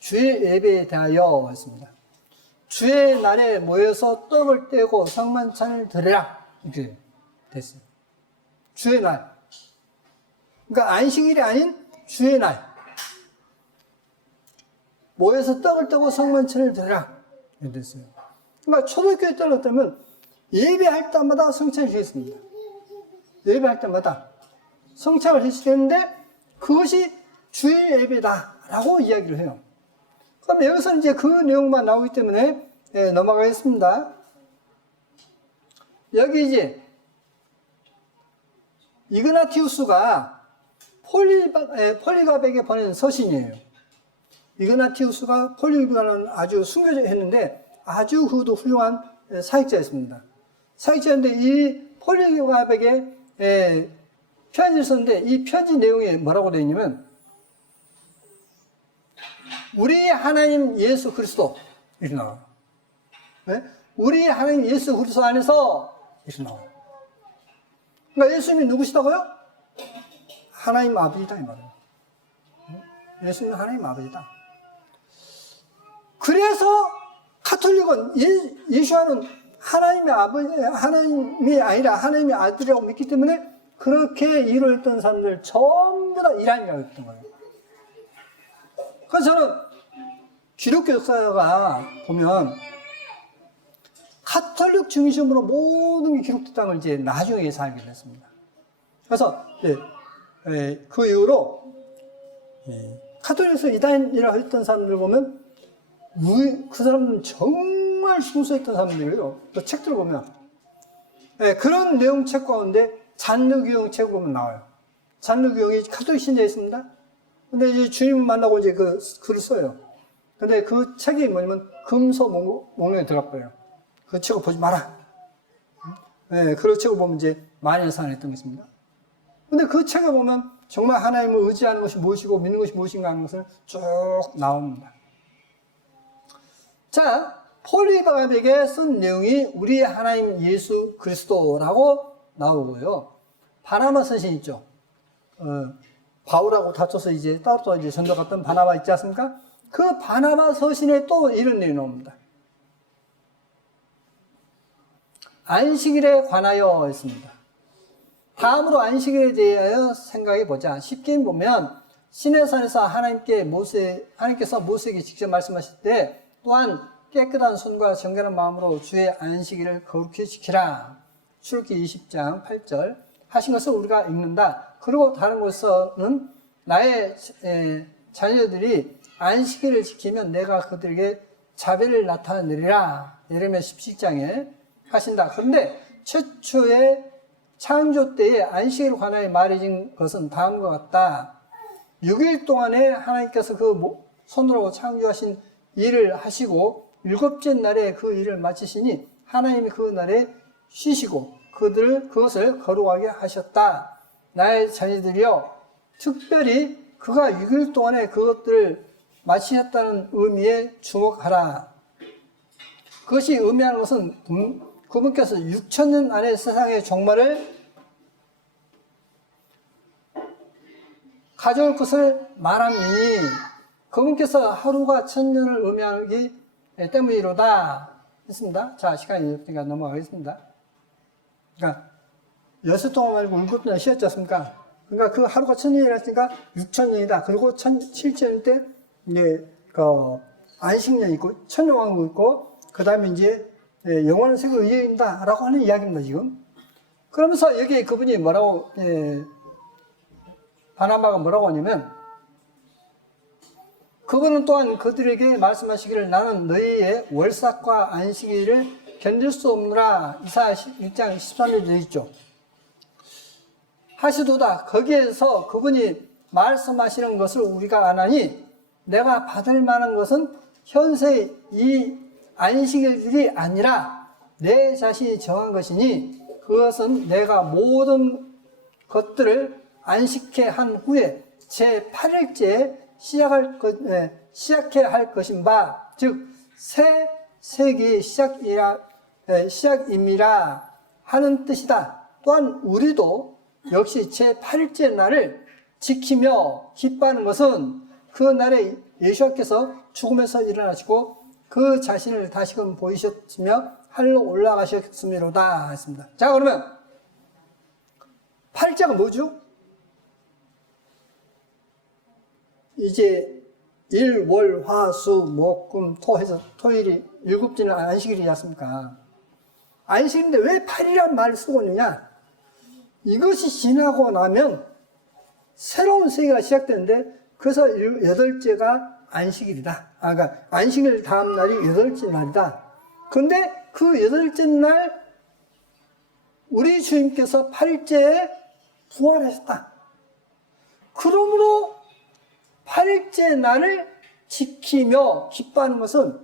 주의 예배에 대하여 했습니다. 주의 날에 모여서 떡을 떼고 성만찬을 드리라 이렇게 됐어요. 주의 날, 그러니까 안식일이 아닌 주의 날 모여서 떡을 떼고 성만찬을 드리라 이렇게 됐어요. 그러니까 초대교회 때는 어떠면 예배할 때마다 성찬을 드렸습니다. 예배할 때마다 성찬을 드렸는데 그것이 주의 예배다라고 이야기를 해요. 그럼 여기서는 이제 그 내용만 나오기 때문에 넘어가겠습니다. 여기 이제 이그나티우스가 폴리갑에게 보낸 서신이에요. 이그나티우스가 폴리갑을 아주 순교했는데 아주 그도 훌륭한 사역자였습니다. 사역자인데 이 폴리갑에게 편지를 썼는데 이 편지 내용에 뭐라고 되어 있냐면 우리의 하나님 예수 그리스도 이렇게 나와요. 네? 우리의 하나님 예수 그리스도 안에서 이렇게 나와요. 그러니까 예수님이 누구시다고요? 하나님 아버지다 이 말이에요. 예수님은 하나님 아버지다. 그래서 가톨릭은 예수와는 하나님의 아버지, 하나님이 아니라 하나님의 아들이라고 믿기 때문에 그렇게 이루어졌던 사람들 전부 다 이란이라고 했던 거예요. 그래서 저는 기독교 역사가 보면 가톨릭 중심으로 모든 게 기록됐다는 걸 이제 나중에 알게 됐습니다. 그래서 그 이후로 카톨릭에서 이단이라고 했던 사람들 보면 그 사람은 정말 순수했던 사람들이에요. 또 책들을 보면 그런 내용 책 가운데 잔르규영 책 보면 나와요. 잔르규영이 카톨릭 신자에 있습니다. 근데 이제 주님을 만나고 이제 그 글을 써요. 근데 그 책이 뭐냐면 금서 목록에 들어갔어요. 그 책을 보지 마라. 그 책을 보면 이제 마녀사안 했던 것입니다. 근데 그 책을 보면 정말 하나님을 의지하는 것이 무엇이고 믿는 것이 무엇인가 하는 것을 쭉 나옵니다. 자, 폴이 바갑에게 쓴 내용이 우리 하나님 예수 그리스도라고 나오고요. 바나바 서신 있죠. 바울하고 다퉈서 이제 따로 이제 전도 갔던 바나바 있지 않습니까? 그 바나바 서신에 또 이런 내용이 나옵니다. 안식일에 관하여 했습니다. 다음으로 안식일에 대하여 생각해 보자. 쉽게 보면 시내산에서 하나님께서 모세에게 직접 말씀하실 때 또한 깨끗한 손과 정결한 마음으로 주의 안식일을 거룩히 지키라. 출애굽기 20장 8절 하신 것을 우리가 읽는다. 그리고 다른 곳에서는 나의 자녀들이 안식일을 지키면 내가 그들에게 자비를 나타내리라. 예레미야 17장에 하신다. 그런데 최초의 창조 때에 안식일에 관하여 말해진 것은 다음과 같다. 6일 동안에 하나님께서 그 손으로 창조하신 일을 하시고 일곱째 날에 그 일을 마치시니 하나님이 그 날에 쉬시고 그것을 거룩하게 하셨다. 나의 자녀들이여 특별히 그가 6일 동안에 그것들을 마치셨다는 의미에 주목하라. 그것이 의미하는 것은 그분께서 6,000년 안에 세상의 종말을 가져올 것을 말함이니 그분께서 하루가 1,000년을 의미하기 때문이로다 했습니다. 자, 시간이 없으니까 넘어가겠습니다. 그러니까 6동안 말고 7날 쉬었지 않습니까? 그러니까 그 하루가 1,000년이라 했으니까 6,000년이다. 그리고 7,000년 때 이제 안식년이 있고 천년왕국 있고 그 다음에 이제 영원한 세계 의회입니다 라고 하는 이야기입니다. 지금 그러면서 여기 그분이 뭐라고 바나바가 뭐라고 하냐면 그분은 또한 그들에게 말씀하시기를 나는 너희의 월삭과 안식일을 견딜 수 없느라 이사야 1장 13절에 되어 있죠. 하시도다. 거기에서 그분이 말씀하시는 것을 우리가 아나니 내가 받을 만한 것은 현세 이 안식일들이 아니라 내 자신이 정한 것이니 그것은 내가 모든 것들을 안식해 한 후에 제 8일째에 시작해야 할 것인 바, 즉 새 세기 시작임이라 하는 뜻이다. 또한 우리도 역시 제 8일째 날을 지키며 기뻐하는 것은 그 날에 예수께서 죽음에서 일어나시고 그 자신을 다시금 보이셨으며 하늘로 올라가셨음이로다 했습니다. 자, 그러면 8일째가 뭐죠? 이제 일, 월, 화, 수, 목, 금, 토 해서 토일이 7주는 안식일이지 않습니까? 안식일인데 왜 8일이라는 말을 쓰고 있느냐? 이것이 지나고 나면 새로운 세계가 시작되는데 그래서 8째가 안식일이다. 그러니까 안식일 다음 날이 8째 날이다. 그런데 그 8째 날 우리 주님께서 8일째에 부활하셨다. 그러므로 8일째 날을 지키며 기뻐하는 것은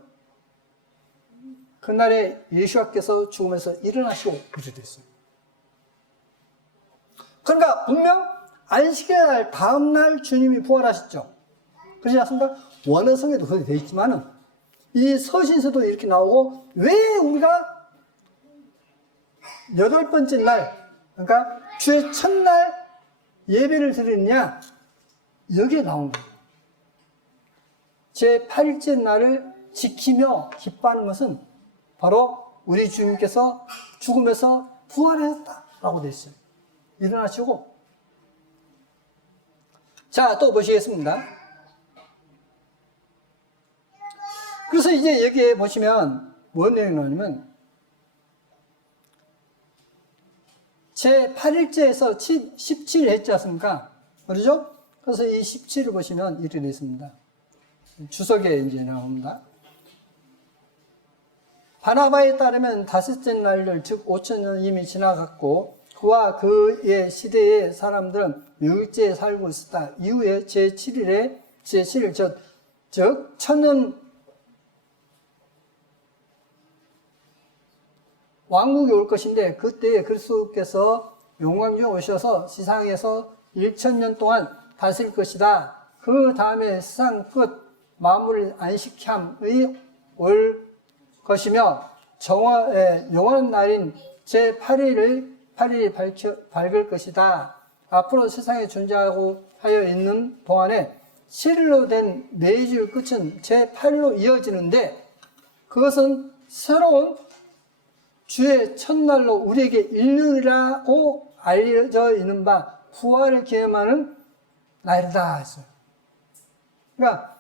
그날에 예수께서 죽음에서 일어나시고 그렇게 됐어요. 그러니까 분명 안식일 날 다음 날 주님이 부활하셨죠. 그렇지 않습니까? 원어성에도 그렇게 되어 있지만은 이 서신서도 이렇게 나오고 왜 우리가 8번째 날 그러니까 주의 첫날 예배를 드리느냐 여기에 나온 거예요. 제 8일째 날을 지키며 기뻐하는 것은 바로 우리 주님께서 죽음에서 부활하셨다라고 되어 있어요. 일어나시고. 자, 또 보시겠습니다. 그래서 이제 여기에 보시면 뭔 내용이 나오냐면 제8일째에서 17일 했지 않습니까? 그러죠? 그래서 이 17을 보시면 이렇게 되어 있습니다. 주석에 이제 나옵니다. 바나바에 따르면 다섯째 날들, 즉 5천년 이미 지나갔고 그와 그의 시대의 사람들은 묘일제에 살고 있었다. 이후에 제7일에 제7일 즉 천년 왕국이 올 것인데 그때에 그리스도께서 영광 중에 오셔서 세상에서 1000년 동안 다스릴 것이다. 그 다음에 세상 끝 만물 안식함의 올 것이며 영원한 날인 제8일이 밝을 것이다. 앞으로 세상에 존재하고 하여 있는 동안에 7일로 된 매주의 끝은 제8일로 이어지는데 그것은 새로운 주의 첫날로 우리에게 일요일이라고 알려져 있는 바 부활을 기념하는 날이다 했어요. 그러니까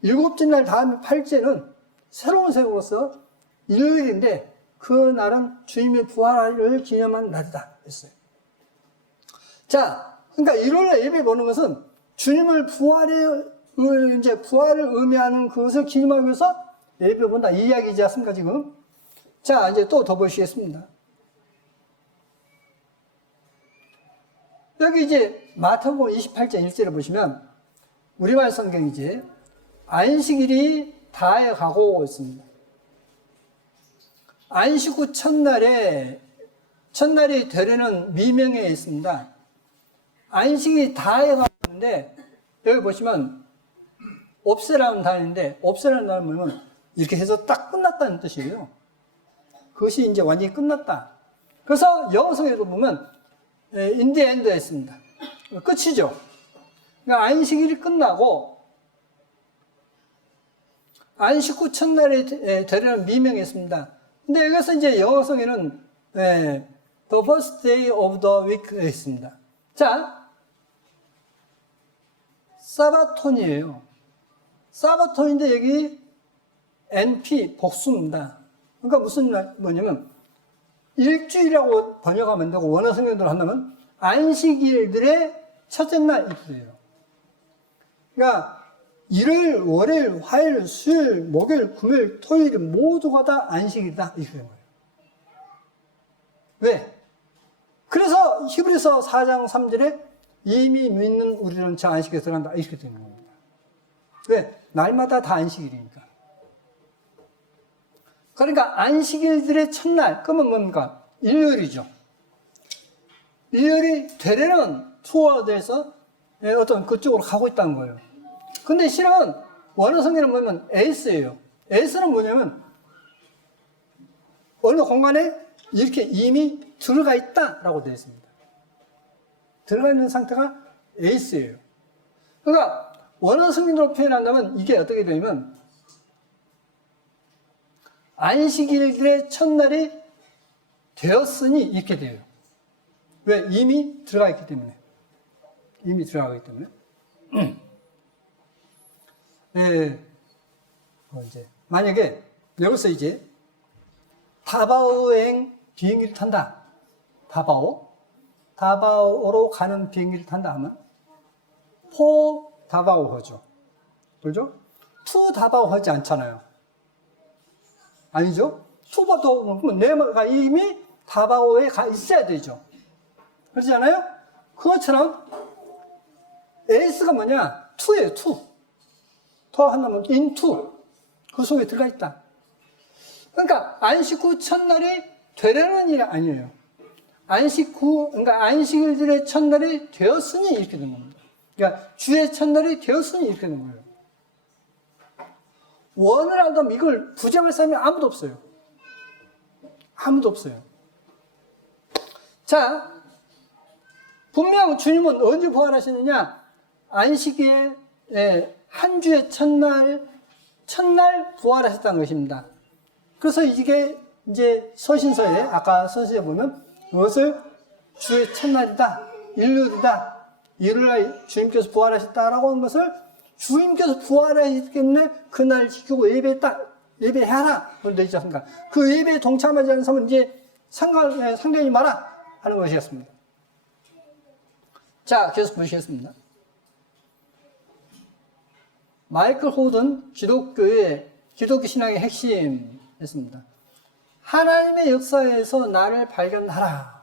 일곱째 날 다음에 8제는 새로운 세계로서 일요일인데 그 날은 주님의 부활을 기념하는 날이다 했어요. 자, 그러니까 일요일에 예배 보는 것은 주님을 부활을 의미하는 그것을 기념하기 위해서 예배 본다 이 이야기지 않습니까 지금? 자, 이제 또 더 보시겠습니다. 여기 이제 마태복음 28장 1절을 보시면 우리말 성경 이제 안식일이 다해 가고 있습니다. 안식 후 첫날이 되려는 미명에 있습니다. 안식이 다해 가고 있는데 여기 보시면 옵세라는 단어인데 옵세라는 단어는 뭐냐면 이렇게 해서 딱 끝났다는 뜻이에요. 그것이 이제 완전히 끝났다. 그래서 영어성에도 보면 in the end 했습니다. 끝이죠. 그러니까 안식일이 끝나고 안식 후 첫날이 되려는 미명했습니다. 근데 여기서 이제 영어성에는 the first day of the week 했습니다. 자, 사바톤이에요. 사바톤인데 여기 NP 복수입니다. 그러니까 무슨 뭐냐면 일주일이라고 번역하면 되고 원어 성경대로 한다면 안식일들의 첫째 날 이틀이에요. 그러니까 일요일, 월요일, 화요일, 수요일, 목요일, 금요일, 토요일 모두가 다 안식일이다 이렇게 된 거예요. 왜? 그래서 히브리서 4장 3절에 이미 믿는 우리는 저 안식에 들어간다 이렇게 되는 겁니다. 왜? 날마다 다 안식일이니까. 그러니까 안식일들의 첫날, 그러면 뭡니까? 일요일이죠. 일요일이 되려는 투어드에서 어떤 그쪽으로 가고 있다는 거예요. 근데 실은 원어 성경은 뭐냐면 에이스예요. 에이스는 뭐냐면 어느 공간에 이렇게 이미 들어가 있다라고 되어 있습니다. 들어가 있는 상태가 에이스예요. 그러니까 원어 성경으로 표현한다면 이게 어떻게 되냐면 안식일들의 첫날이 되었으니 이렇게 돼요. 왜? 이미 들어가 있기 때문에. 이미 들어가기 때문에. 네. 이제 만약에 여기서 이제 다바오행 비행기를 탄다. 다바오로 가는 비행기를 탄다 하면 포 다바오 하죠. 그렇죠? 투 다바오 하지 않잖아요. 아니죠? 투 다바오 그러면 내가 이미 다바오에 가 있어야 되죠. 그렇지 않아요? 그것처럼 에이스가 뭐냐? 투예요, 투. 투 한다면 인투. 그 속에 들어가 있다. 그러니까 안식 후 첫날이 되려는 일이 아니에요. 그러니까 안식일들의 첫날이 되었으니 이렇게 된 겁니다. 그러니까 주의 첫날이 되었으니 이렇게 된 거예요. 원을 하면 이걸 부정할 사람이 아무도 없어요. 아무도 없어요. 자, 분명 주님은 언제 부활하시느냐? 안식일에 한 주의 첫날 부활하셨다는 것입니다. 그래서 이게 이제 서신서에, 아까 서신에 보면 그것을 주의 첫날이다, 일요일이다, 일요일날 주님께서 부활하셨다라고 하는 것을 주님께서 부활하셨기 때문에 그날 지키고 예배해라. 그런 데 있지 않습니까? 그 예배에 동참하지 않는 사람은 이제 상대하지 마라. 하는 것이었습니다. 자, 계속 보시겠습니다. 마이클 호든 기독교 신앙의 핵심이었습니다. 하나님의 역사에서 나를 발견하라.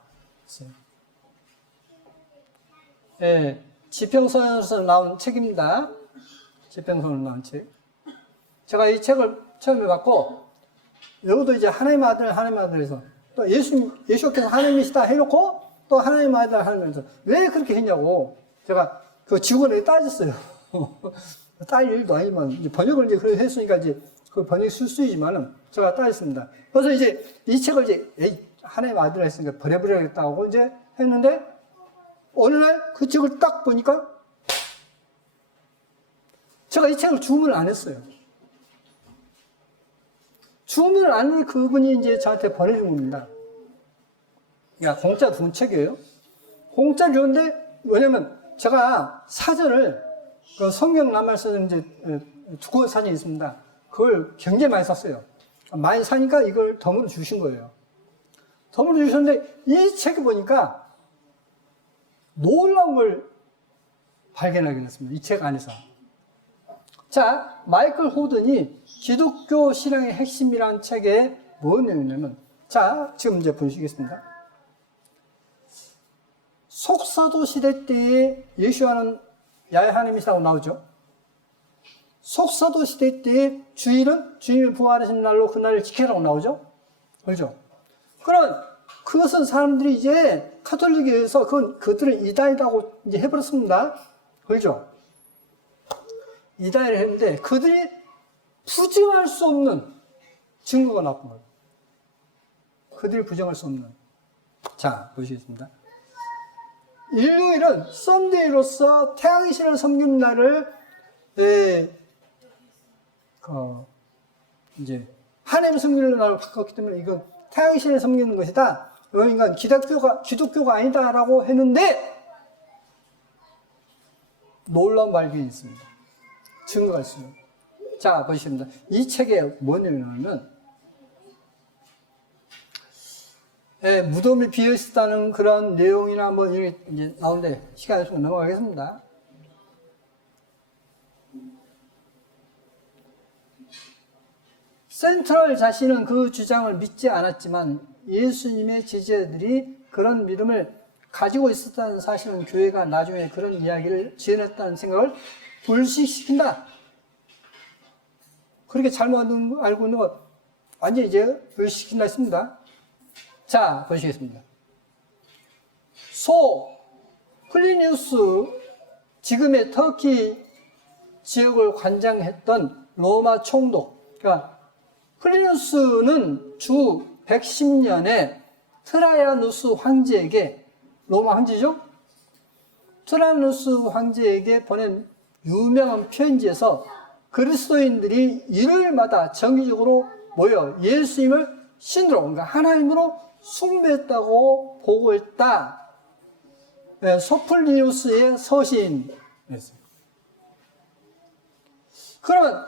예, 지평선에서 나온 책입니다. 지평선으로 나온 책. 제가 이 책을 처음에 받고, 여기도 이제 하나님의 아들 해서, 또 예수께서 하나님이시다 해놓고, 또 하나님의 아들 하면서, 왜 그렇게 했냐고, 제가 그 직원에게 따졌어요. 딸 일도 아니지만, 이제 번역을 이제 그렇게 했으니까 이제 그 번역 실수이지만은 제가 따졌습니다. 그래서 이제 이 책을 이제, 하나님의 아들 했으니까 버려버려야겠다고 이제 했는데, 어느 날 그 책을 딱 보니까, 제가 이 책을 주문을 안 했어요. 주문을 안 한 그분이 이제 저한테 보내준 겁니다. 야, 공짜 준 책이에요. 공짜 줬는데, 왜냐면 제가 사전을, 그 성경 낱말 쓰는 이제 두 권 사전이 있습니다. 그걸 굉장히 많이 샀어요. 많이 사니까 이걸 덤으로 주신 거예요. 덤으로 주셨는데, 이 책을 보니까 놀라운 걸 발견하게 됐습니다. 이 책 안에서. 자, 마이클 호든이 기독교 신앙의 핵심이라는 책에 무슨 내용이냐면, 자, 지금 이제 보시겠습니다. 속사도 시대 때에 예수와는 야훼 하나님이시라고 나오죠. 속사도 시대 때에 주일은 주님이 부활하신 날로 그날을 지키라고 나오죠. 그렇죠? 그것은 사람들이 이제 카톨릭에서 그들은 이단이라고 이제 해버렸습니다. 그렇죠? 이단을 했는데 그들이 부정할 수 없는 증거가 나쁜 거예요. 그들이 부정할 수 없는. 자, 보시겠습니다. 일요일은 썬데이로서 태양의 신을 섬기는 날을 이제 하나님을 섬기는 날로 바꿨기 때문에 이건 태양의 신을 섬기는 것이다. 그러니까 기독교가 아니다라고 했는데 놀라운 발견이 있습니다. 증거가 있습니다. 자, 보시겠습니다. 이 책에 뭔 내용이냐면, 무덤이 비어있다는 그런 내용이나 뭐 이런 게 이제 나오는데, 시간이 좀 넘어가겠습니다. 센트럴 자신은 그 주장을 믿지 않았지만, 예수님의 제자들이 그런 믿음을 가지고 있었다는 사실은 교회가 나중에 그런 이야기를 지어냈다는 생각을 불식시킨다. 그렇게 잘못 알고 있는 것 완전히 이제 불식시킨다 했습니다. 자, 보시겠습니다. 플리니우스, 지금의 터키 지역을 관장했던 로마 총독, 그러니까 플리니우스는 주 110년에 트라이아누스 황제에게, 로마 황제죠? 트라이아누스 황제에게 보낸 유명한 편지에서 그리스도인들이 일요일마다 정기적으로 모여 예수님을 신으로, 그러니까 하나님으로 숭배했다고 보고했다. 소플리니우스의 서신이었어요. 그러면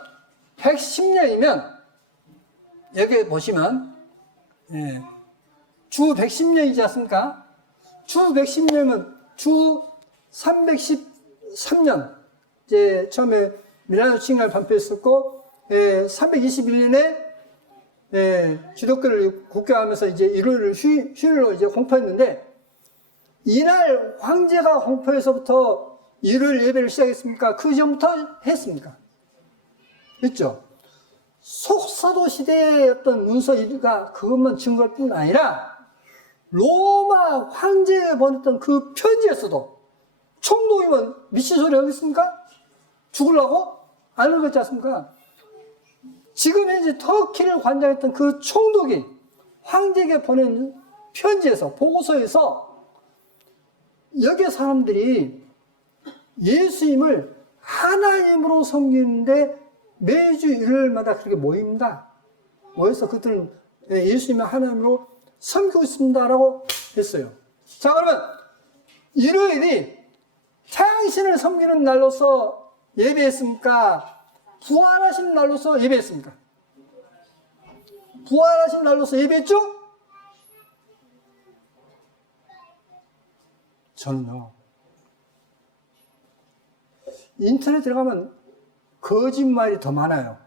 110년이면 여기 보시면 주 110년이지 않습니까? 주 110년이면 주 313년 이제 처음에 밀라노 칙날 발표했었고 321년에 기독교를 국교하면서 이제 일요일을 휴일로 이제 공포했는데 이날 황제가 공포해서부터 일요일 예배를 시작했습니까? 그 전부터 했습니까? 했죠. 속사도 시대의 어떤 문서가 그것만 증거할 뿐 아니라 로마 황제에 보냈던 그 편지에서도 총독이면 미친 소리 하겠습니까? 죽으려고? 안 그렇지 않습니까? 지금 현재 터키를 관장했던 그 총독이 황제에게 보낸 편지에서, 보고서에서 여기 사람들이 예수님을 하나님으로 섬기는데 매주 일요일마다 그렇게 모입니다. 모여서 그들은 예수님을 하나님으로 섬기고 있습니다라고 했어요. 자, 그러면 일요일이 태양신을 섬기는 날로서 예배했습니까? 부활하신 날로서 예배했습니까? 부활하신 날로서 예배했죠? 저는요, 인터넷 들어가면 거짓말이 더 많아요.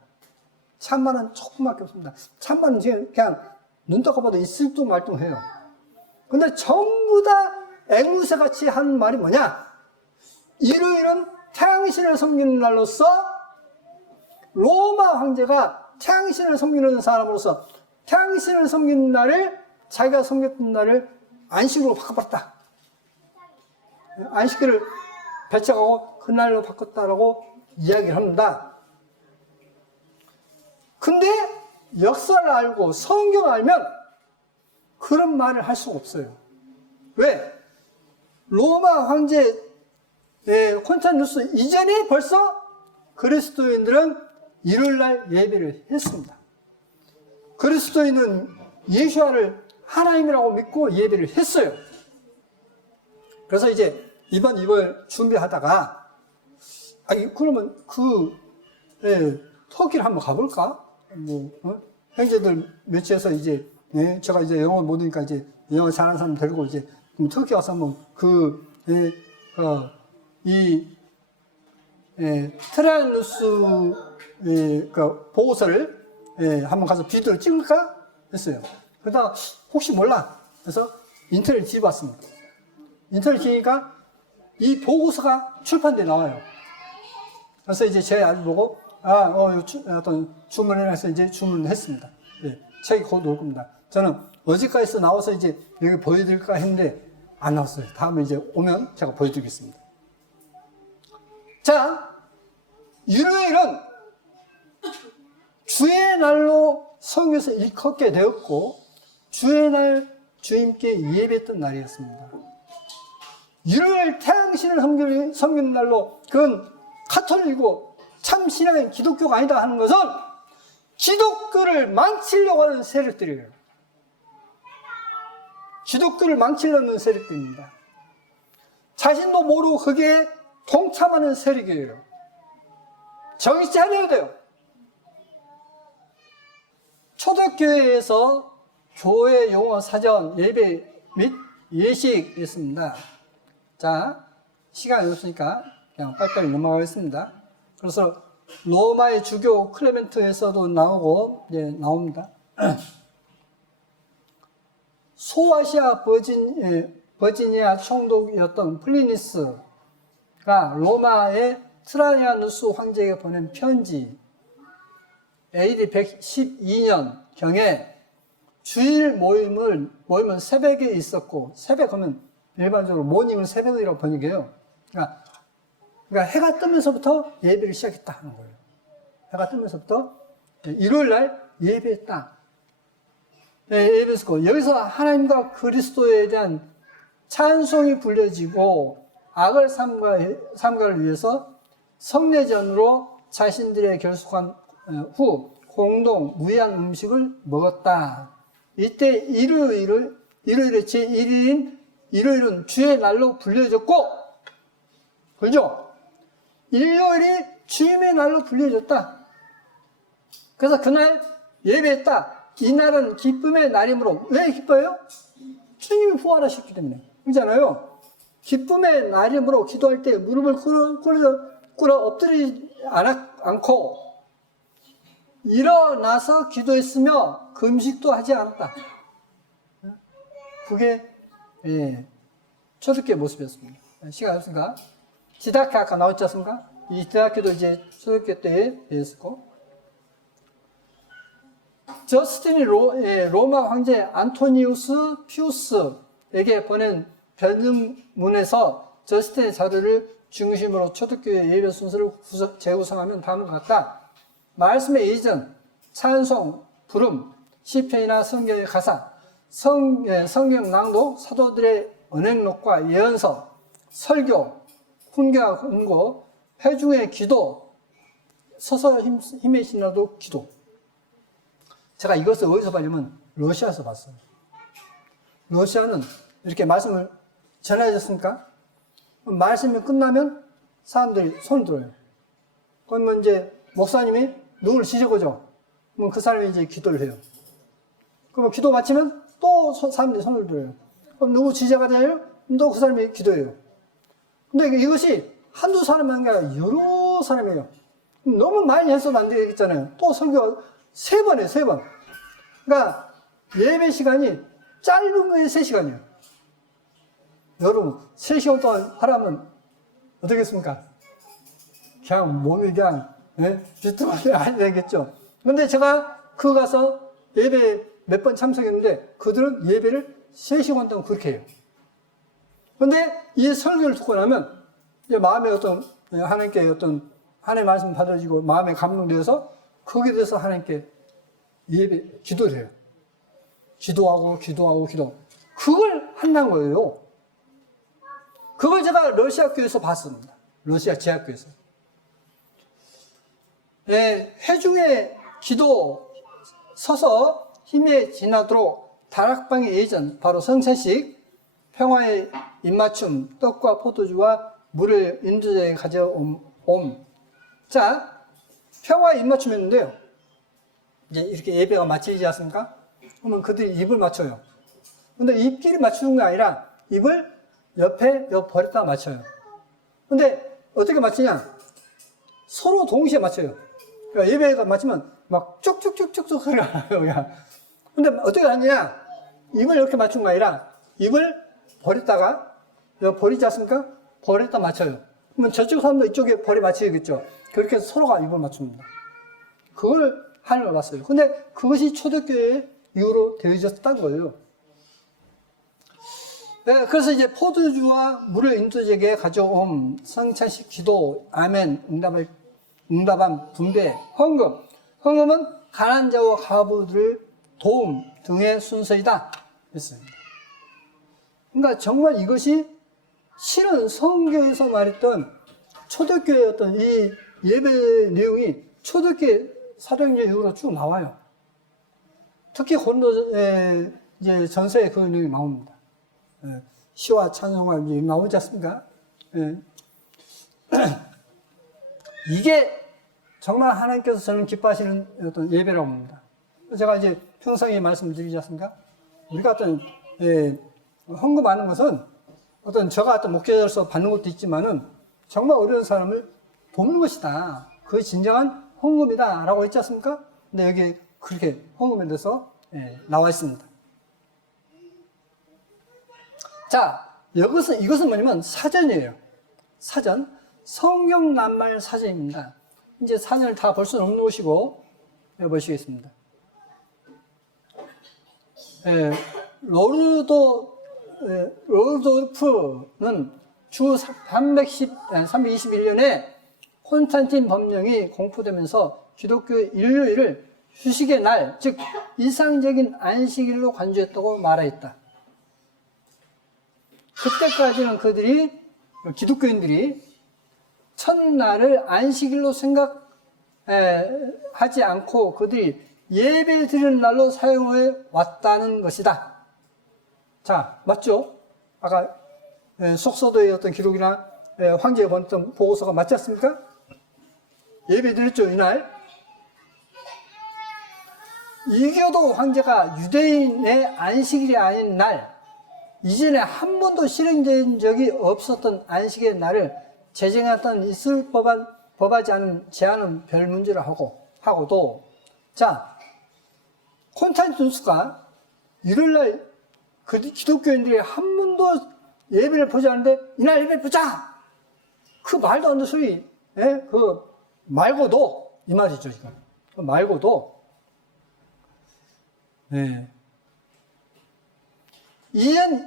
참말은 조금밖에 없습니다. 참말은 지금 그냥 눈 떠가봐도 있을둥 말둥해요. 근데 전부 다 앵무새 같이 하는 말이 뭐냐? 일요일은 태양신을 섬기는 날로서 로마 황제가 태양신을 섬기는 사람으로서 태양신을 섬기는 날을 자기가 섬겼던 날을 안식으로 바꿔봤다. 안식일을 배척하고 그날로 바꿨다라고 이야기를 합니다. 근데 역사를 알고 성경을 알면 그런 말을 할 수가 없어요. 왜? 로마 황제 콘스탄티누스 이전에 벌써 그리스도인들은 일요일날 예배를 했습니다. 그리스도인은 예수와를 하나님이라고 믿고 예배를 했어요. 그래서 이제 이번 이걸 준비하다가 그러면 터키를 한번 가볼까? 형제들 매치해서 이제 제가 이제 영어 못하니까 이제 영어 잘하는 사람 데리고 이제 터키 가서 한번 트라이누스 보고서를 한번 가서 비디오를 찍을까 했어요. 그러다가 혹시 몰라 그래서 인터넷 뒤봤습니다. 인터넷 뒤니까 이 보고서가 출판돼 나와요. 그래서 이제 제 아들 보고 어떤 주문을 해서 이제 주문을 했습니다. 책이 곧 올 겁니다. 저는 어제까지 나와서 이제 여기 보여드릴까 했는데 안 나왔어요. 다음에 이제 오면 제가 보여드리겠습니다. 자, 일요일은 주의 날로 성경에서 일컫게 되었고 주의 날 주님께 예배했던 날이었습니다. 일요일 태양신을 섬기는 날로 그건 카톨릭이고 참 신앙인 기독교가 아니다 하는 것은 기독교를 망치려고 하는 세력들이에요. 기독교를 망치려는 세력들입니다. 자신도 모르고 거기에 동참하는 세력이에요. 정신 차려야 돼요. 초대교회에서 교회 용어 사전 예배 및 예식이 있습니다. 자, 시간이 없으니까 그냥 빨리빨리 넘어가겠습니다. 그래서 로마의 주교 클레멘트에서도 나옵니다. 소아시아 버지니아 총독이었던 플리니스가 로마의 트라이아누스 황제에게 보낸 편지 AD 112년경에 주일 모임은 새벽에 있었고, 새벽 하면 일반적으로 모닝을 새벽이라고 번역해요. 그러니까 해가 뜨면서부터 예배를 시작했다 하는 거예요. 해가 뜨면서부터 일요일날 예배했다. 예배했고, 여기서 하나님과 그리스도에 대한 찬송이 불려지고 악을 삼가를 위해서 성례전으로 자신들의 결속한 후 공동 무이한 음식을 먹었다. 이때 일요일의 제1일인 일요일은 주의 날로 불려졌고, 그죠? 일요일이 주님의 날로 불려졌다. 그래서 그날 예배했다. 이날은 기쁨의 날이므로. 왜 기뻐요? 주님이 부활하셨기 때문에. 그렇잖아요. 기쁨의 날이므로 기도할 때 무릎을 꿇어 엎드리지 않고 일어나서 기도했으며 금식도 하지 않았다. 그게 초대교회 모습이었습니다. 시간 없습니까? 디다케 아까 나왔지 않습니까? 이 디다케도 이제 초대교회 때에 있었고, 저스틴이 로마 황제 안토니우스 피우스에게 보낸 변증문에서 저스틴의 자료를 중심으로 초대교회 예배 순서를 재구성하면 다음과 같다. 말씀의 이전, 찬송, 부름, 시편이나 성경의 가사, 성경 낭독, 사도들의 언행록과 예언서, 설교, 훈계와 권고, 회중의 기도, 서서 힘의 신라도 기도. 제가 이것을 어디서 봤냐면 러시아에서 봤어요. 러시아는 이렇게 말씀을 전해졌습니까? 말씀이 끝나면 사람들이 손을 들어요. 그러면 이제 목사님이 누구를 지적하죠. 그럼 그 사람이 이제 기도를 해요. 그럼 기도 마치면 또 사람들이 손을 들어요. 그럼 누구 지적하자요? 또 그 사람이 기도해요. 근데 이것이 한두 사람이 아니라 여러 사람이에요. 너무 많이 해서는 안 되겠잖아요. 또 설교 3번이에요, 3번. 그러니까 예배 시간이 짧은 거에 3시간이에요. 여러분, 3시간 동안 하라면 어떻겠습니까? 그냥 몸이 그냥, 비트거리 안 되겠죠. 근데 제가 그 가서 예배 몇 번 참석했는데 그들은 예배를 3시간 동안 그렇게 해요. 근데 이 설교를 듣고 나면 이제 마음에 하나님께 하나님의 말씀 받아지고 마음에 감동되어서 거기에 대해서 하나님께 예배, 기도를 해요. 기도. 그걸 한다는 거예요. 그걸 제가 러시아 교회에서 봤습니다. 러시아 제약교회에서. 회중의 기도 서서 힘에 지나도록 다락방의 예전, 바로 성찬식, 평화의 입맞춤, 떡과 포도주와 물을 인도자에게 가져옴. 자, 평화의 입맞춤이었는데요. 이제 이렇게 예배가 마치지 않습니까? 그러면 그들이 입을 맞춰요. 근데 입끼리 맞추는 게 아니라 입을 옆에 버렸다가 맞춰요. 근데 어떻게 맞추냐? 서로 동시에 맞춰요. 그러니까 예배가 맞추면 막 쭉쭉쭉쭉 소리가 나요. 그냥. 근데 어떻게 하느냐? 입을 이렇게 맞춘 거 아니라 입을 버렸다가 버리지 않습니까? 버렸다 맞춰요. 그러면 저쪽 사람도 이쪽에 버리 맞춰야겠죠. 그렇게 해서 서로가 입을 맞춥니다. 그걸 하는 걸 봤어요. 근데 그것이 초대교회 이후로 되어졌다는 거예요. 네, 그래서 이제 포도주와 물을 인도자에게 가져옴, 성찬식, 기도, 아멘, 응답함, 분배, 헌금. 헌금은 가난한 자와 과부들을 도움 등의 순서이다. 했습니다. 그러니까 정말 이것이 실은 성경에서 말했던 초대교회의 어떤 이 예배 내용이 초대교회 사도행전 이후로 쭉 나와요. 특히 고린도 이제 전서에 그 내용이 나옵니다. 시와 찬송가 나오지 않습니까? 이게 정말 하나님께서 저는 기뻐하시는 어떤 예배라고 봅니다. 제가 이제 평상시에 말씀드리지 않습니까? 우리가 어떤 헌금하는 것은 제가 목회자로서 받는 것도 있지만은 정말 어려운 사람을 돕는 것이다. 그게 진정한 헌금이다라고 했지 않습니까? 근데 여기 그렇게 헌금에 대해서 나와 있습니다. 자, 이것은 뭐냐면 사전이에요. 사전. 성경 낱말 사전입니다. 이제 사전을 다 볼 수는 없는 것이고, 보시겠습니다. 로르도르프는 주 321년에 콘스탄틴 법령이 공포되면서 기독교 인류일을 휴식의 날, 즉 이상적인 안식일로 간주했다고 말하였다. 그때까지는 기독교인들이 첫날을 안식일로 생각하지 않고 그들이 예배 드리는 날로 사용해 왔다는 것이다. 자, 맞죠? 아까 속서도의 어떤 기록이나 황제가 보냈던 보고서가 맞지 않습니까? 예배 드렸죠, 이날. 이교도 황제가 유대인의 안식일이 아닌 날, 이전에 한 번도 실행된 적이 없었던 안식의 날을 제정했던 있을 법하지 않은 제한은 별 문제로 하고도, 자, 콘스탄티누스가 일요일날 기독교인들이 한 번도 예배를 보지 않는데 이날 예배 보자! 그 말도 안 되는 소리, 말고도, 이 말이죠, 지금. 말고도,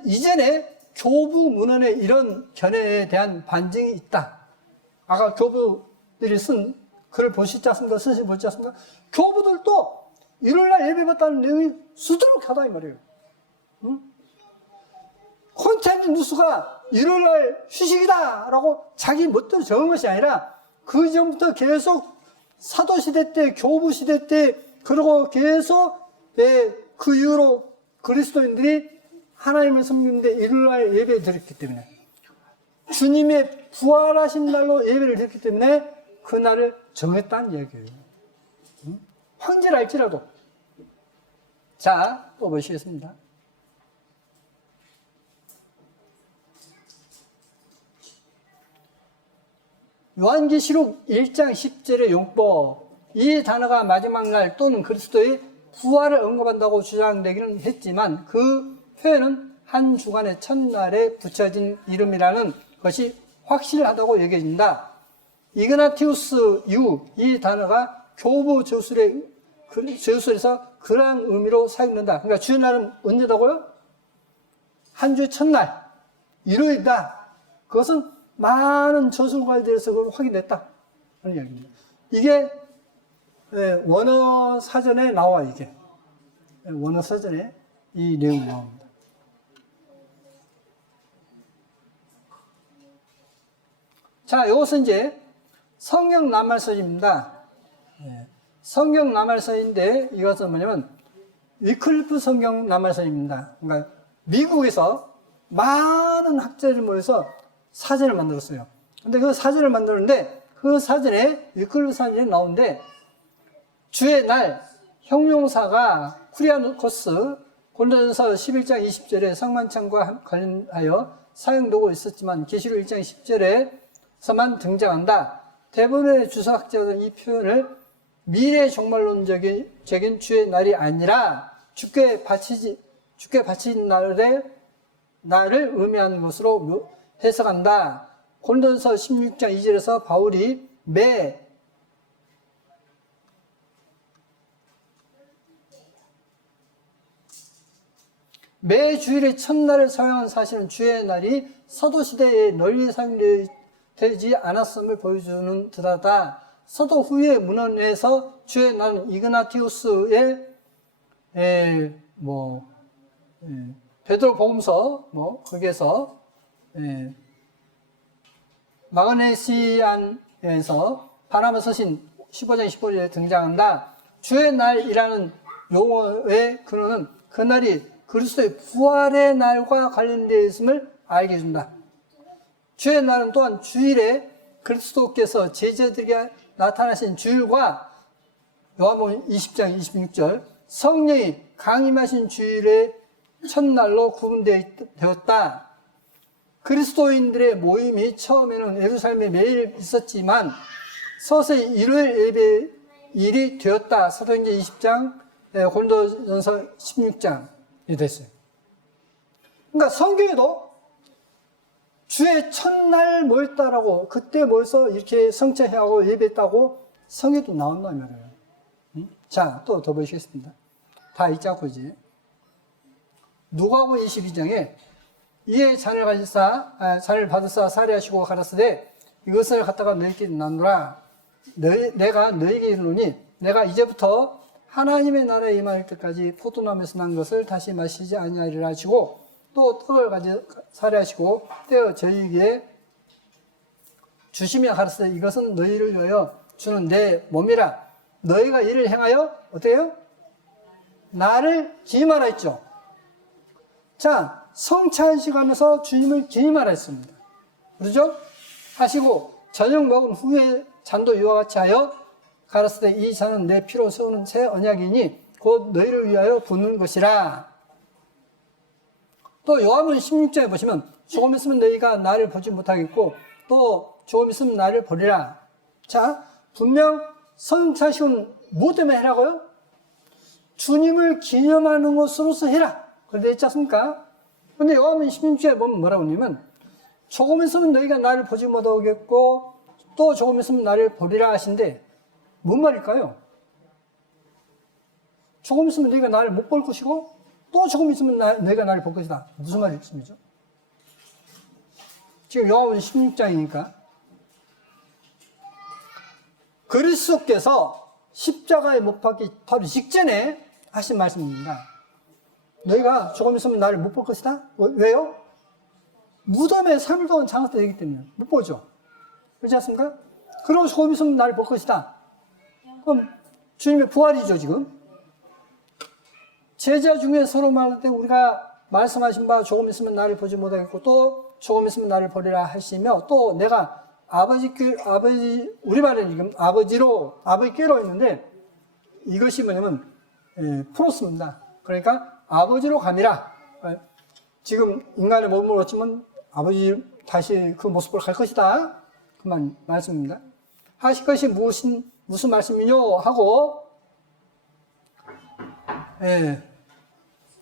이전에 교부 문헌에 이런 견해에 대한 반증이 있다. 아까 교부들이 쓴 글을 보시지 않습니까? 보지 않습니까? 교부들도 일요일날 예배 받다는 내용이 수두룩하다 이 말이에요. 응? 콘스탄티누스가 일요일날 휴식이다라고 자기 멋대로 적은 것이 아니라 그 전부터 계속 사도시대 때, 교부시대 때, 그리고 계속 그 이후로 그리스도인들이 하나님을 섬기는데 일요일날 예배를 드렸기 때문에, 주님의 부활하신 날로 예배를 드렸기 때문에 그 날을 정했다는 얘기예요. 응? 황제를 알지라도. 자, 또 보시겠습니다. 요한계시록 1장 10절의 용법, 이 단어가 마지막 날 또는 그리스도의 부활을 언급한다고 주장되기는 했지만 그 표현은 한 주간의 첫날에 붙여진 이름이라는 것이 확실하다고 여겨진다. 이그나티우스 유, 이 단어가 교부 저술에서 그러한 의미로 사용된다. 그러니까 주의 날은 언제다고요? 한 주의 첫날, 일요일이다. 그것은 많은 저술가들에서 그걸 확인됐다 하는 이야기입니다. 이게 원어 사전에 나와. 이게 원어 사전에 이 내용이 나옵니다. 자, 이것은 이제 성경 낱말서입니다. 성경 낱말서인데 이것은 뭐냐면 위클리프 성경 낱말서입니다. 그러니까 미국에서 많은 학자들이 모여서 사전을 만들었어요. 근데 그 사전을 만들었는데 그 사전에 위클리프 사전이 나오는데 주의 날 형용사가 쿠리아노코스 고린도전서 11장 20절에 성만찬과 관련하여 사용되고 있었지만 계시록 1장 10절에서만 등장한다. 대부분의 주석학자들은 이 표현을 미래 종말론적인 주의 날이 아니라 주께 바친 날을 의미하는 것으로 해석한다. 고린도전서 16장 2절에서 바울이 매 주일의 첫날을 사용한 사실은 주의 날이 서도 시대에 널리 사용되지 않았음을 보여주는 듯하다. 서도 후의 문헌에서 주의 날은 이그나티우스의 베드로복음서 거기에서 마그네시안에서 바나바 서신 15장 15절에 등장한다. 주의 날이라는 용어의 근원은 그날이 그리스도의 부활의 날과 관련되어 있음을 알게 해준다. 주의 날은 또한 주일에 그리스도께서 제자들에게 나타나신 주일과 요한복음 20장 26절 성령이 강림하신 주일의 첫날로 구분되었다. 그리스도인들의 모임이 처음에는 예루살렘에 매일 있었지만 서서히 일요일 예배일이 되었다. 사도행전 20장, 고린도전서 16장이 됐어요. 그러니까 성경에도 주의 첫날 모였다라고, 그때 모여서 이렇게 성찬하고 예배했다고 성경에도 나온단 말이에요. 자, 또 더 보시겠습니다. 다 읽지 않고 이제. 누가복음 22장에 이에 잔을 받으사 살해하시고 가라사대 이것을 갖다가 너희에게 나누라. 내가 너희에게 이르노니 내가 이제부터 하나님의 나라에 임할 때까지 포도나무에서 난 것을 다시 마시지 아니하리라 하시고 또 떡을 가져 살해하시고 떼어 저희에게 주시며 가라사대 이것은 너희를 위하여 주는 내 몸이라. 너희가 이를 행하여 어때요? 나를 기임하라 했죠. 자, 성찬식 하면서 주님을 기임하라 했습니다. 그러죠? 하시고 저녁 먹은 후에 잔도 이와 같이 하여 가라사대 이 잔은 내 피로 세우는 새 언약이니 곧 너희를 위하여 붓는 것이라. 또 요한복음 16장에 보시면 조금 있으면 너희가 나를 보지 못하겠고 또 조금 있으면 나를 보리라. 자, 분명 성찬식은 뭐 때문에 해라고요? 주님을 기념하는 것으로서 해라. 그런데 있지 않습니까? 근데 요한복음 16장에 보면 뭐라고 하냐면 조금 있으면 너희가 나를 보지 못하겠고 또 조금 있으면 나를 보리라 하신데 뭔 말일까요? 조금 있으면 너희가 나를 못 볼 것이고 또 조금 있으면 너희가 나를 볼 것이다. 무슨 말이죠? 지금 요한복음 16장이니까 그리스도께서 십자가에 못 박기 바로 직전에 하신 말씀입니다. 너희가 조금 있으면 나를 못 볼 것이다? 왜요? 무덤에 3일 동안 장사되기 때문에 못 보죠. 그렇지 않습니까? 그리고 조금 있으면 나를 볼 것이다. 그럼 주님의 부활이죠, 지금. 제자 중에 서로 말할 때 우리가 말씀하신 바 조금 있으면 나를 보지 못하겠고 또 조금 있으면 나를 보리라 하시며 또 내가 우리 말은 지금 아버지께로 있는데 이것이 뭐냐면 프로스입니다. 그러니까 아버지로 감이라. 지금 인간의 몸을 얻지만 아버지 다시 그 모습으로 갈 것이다. 그만 말씀입니다. 하실 것이 무슨 말씀이뇨? 하고, 예.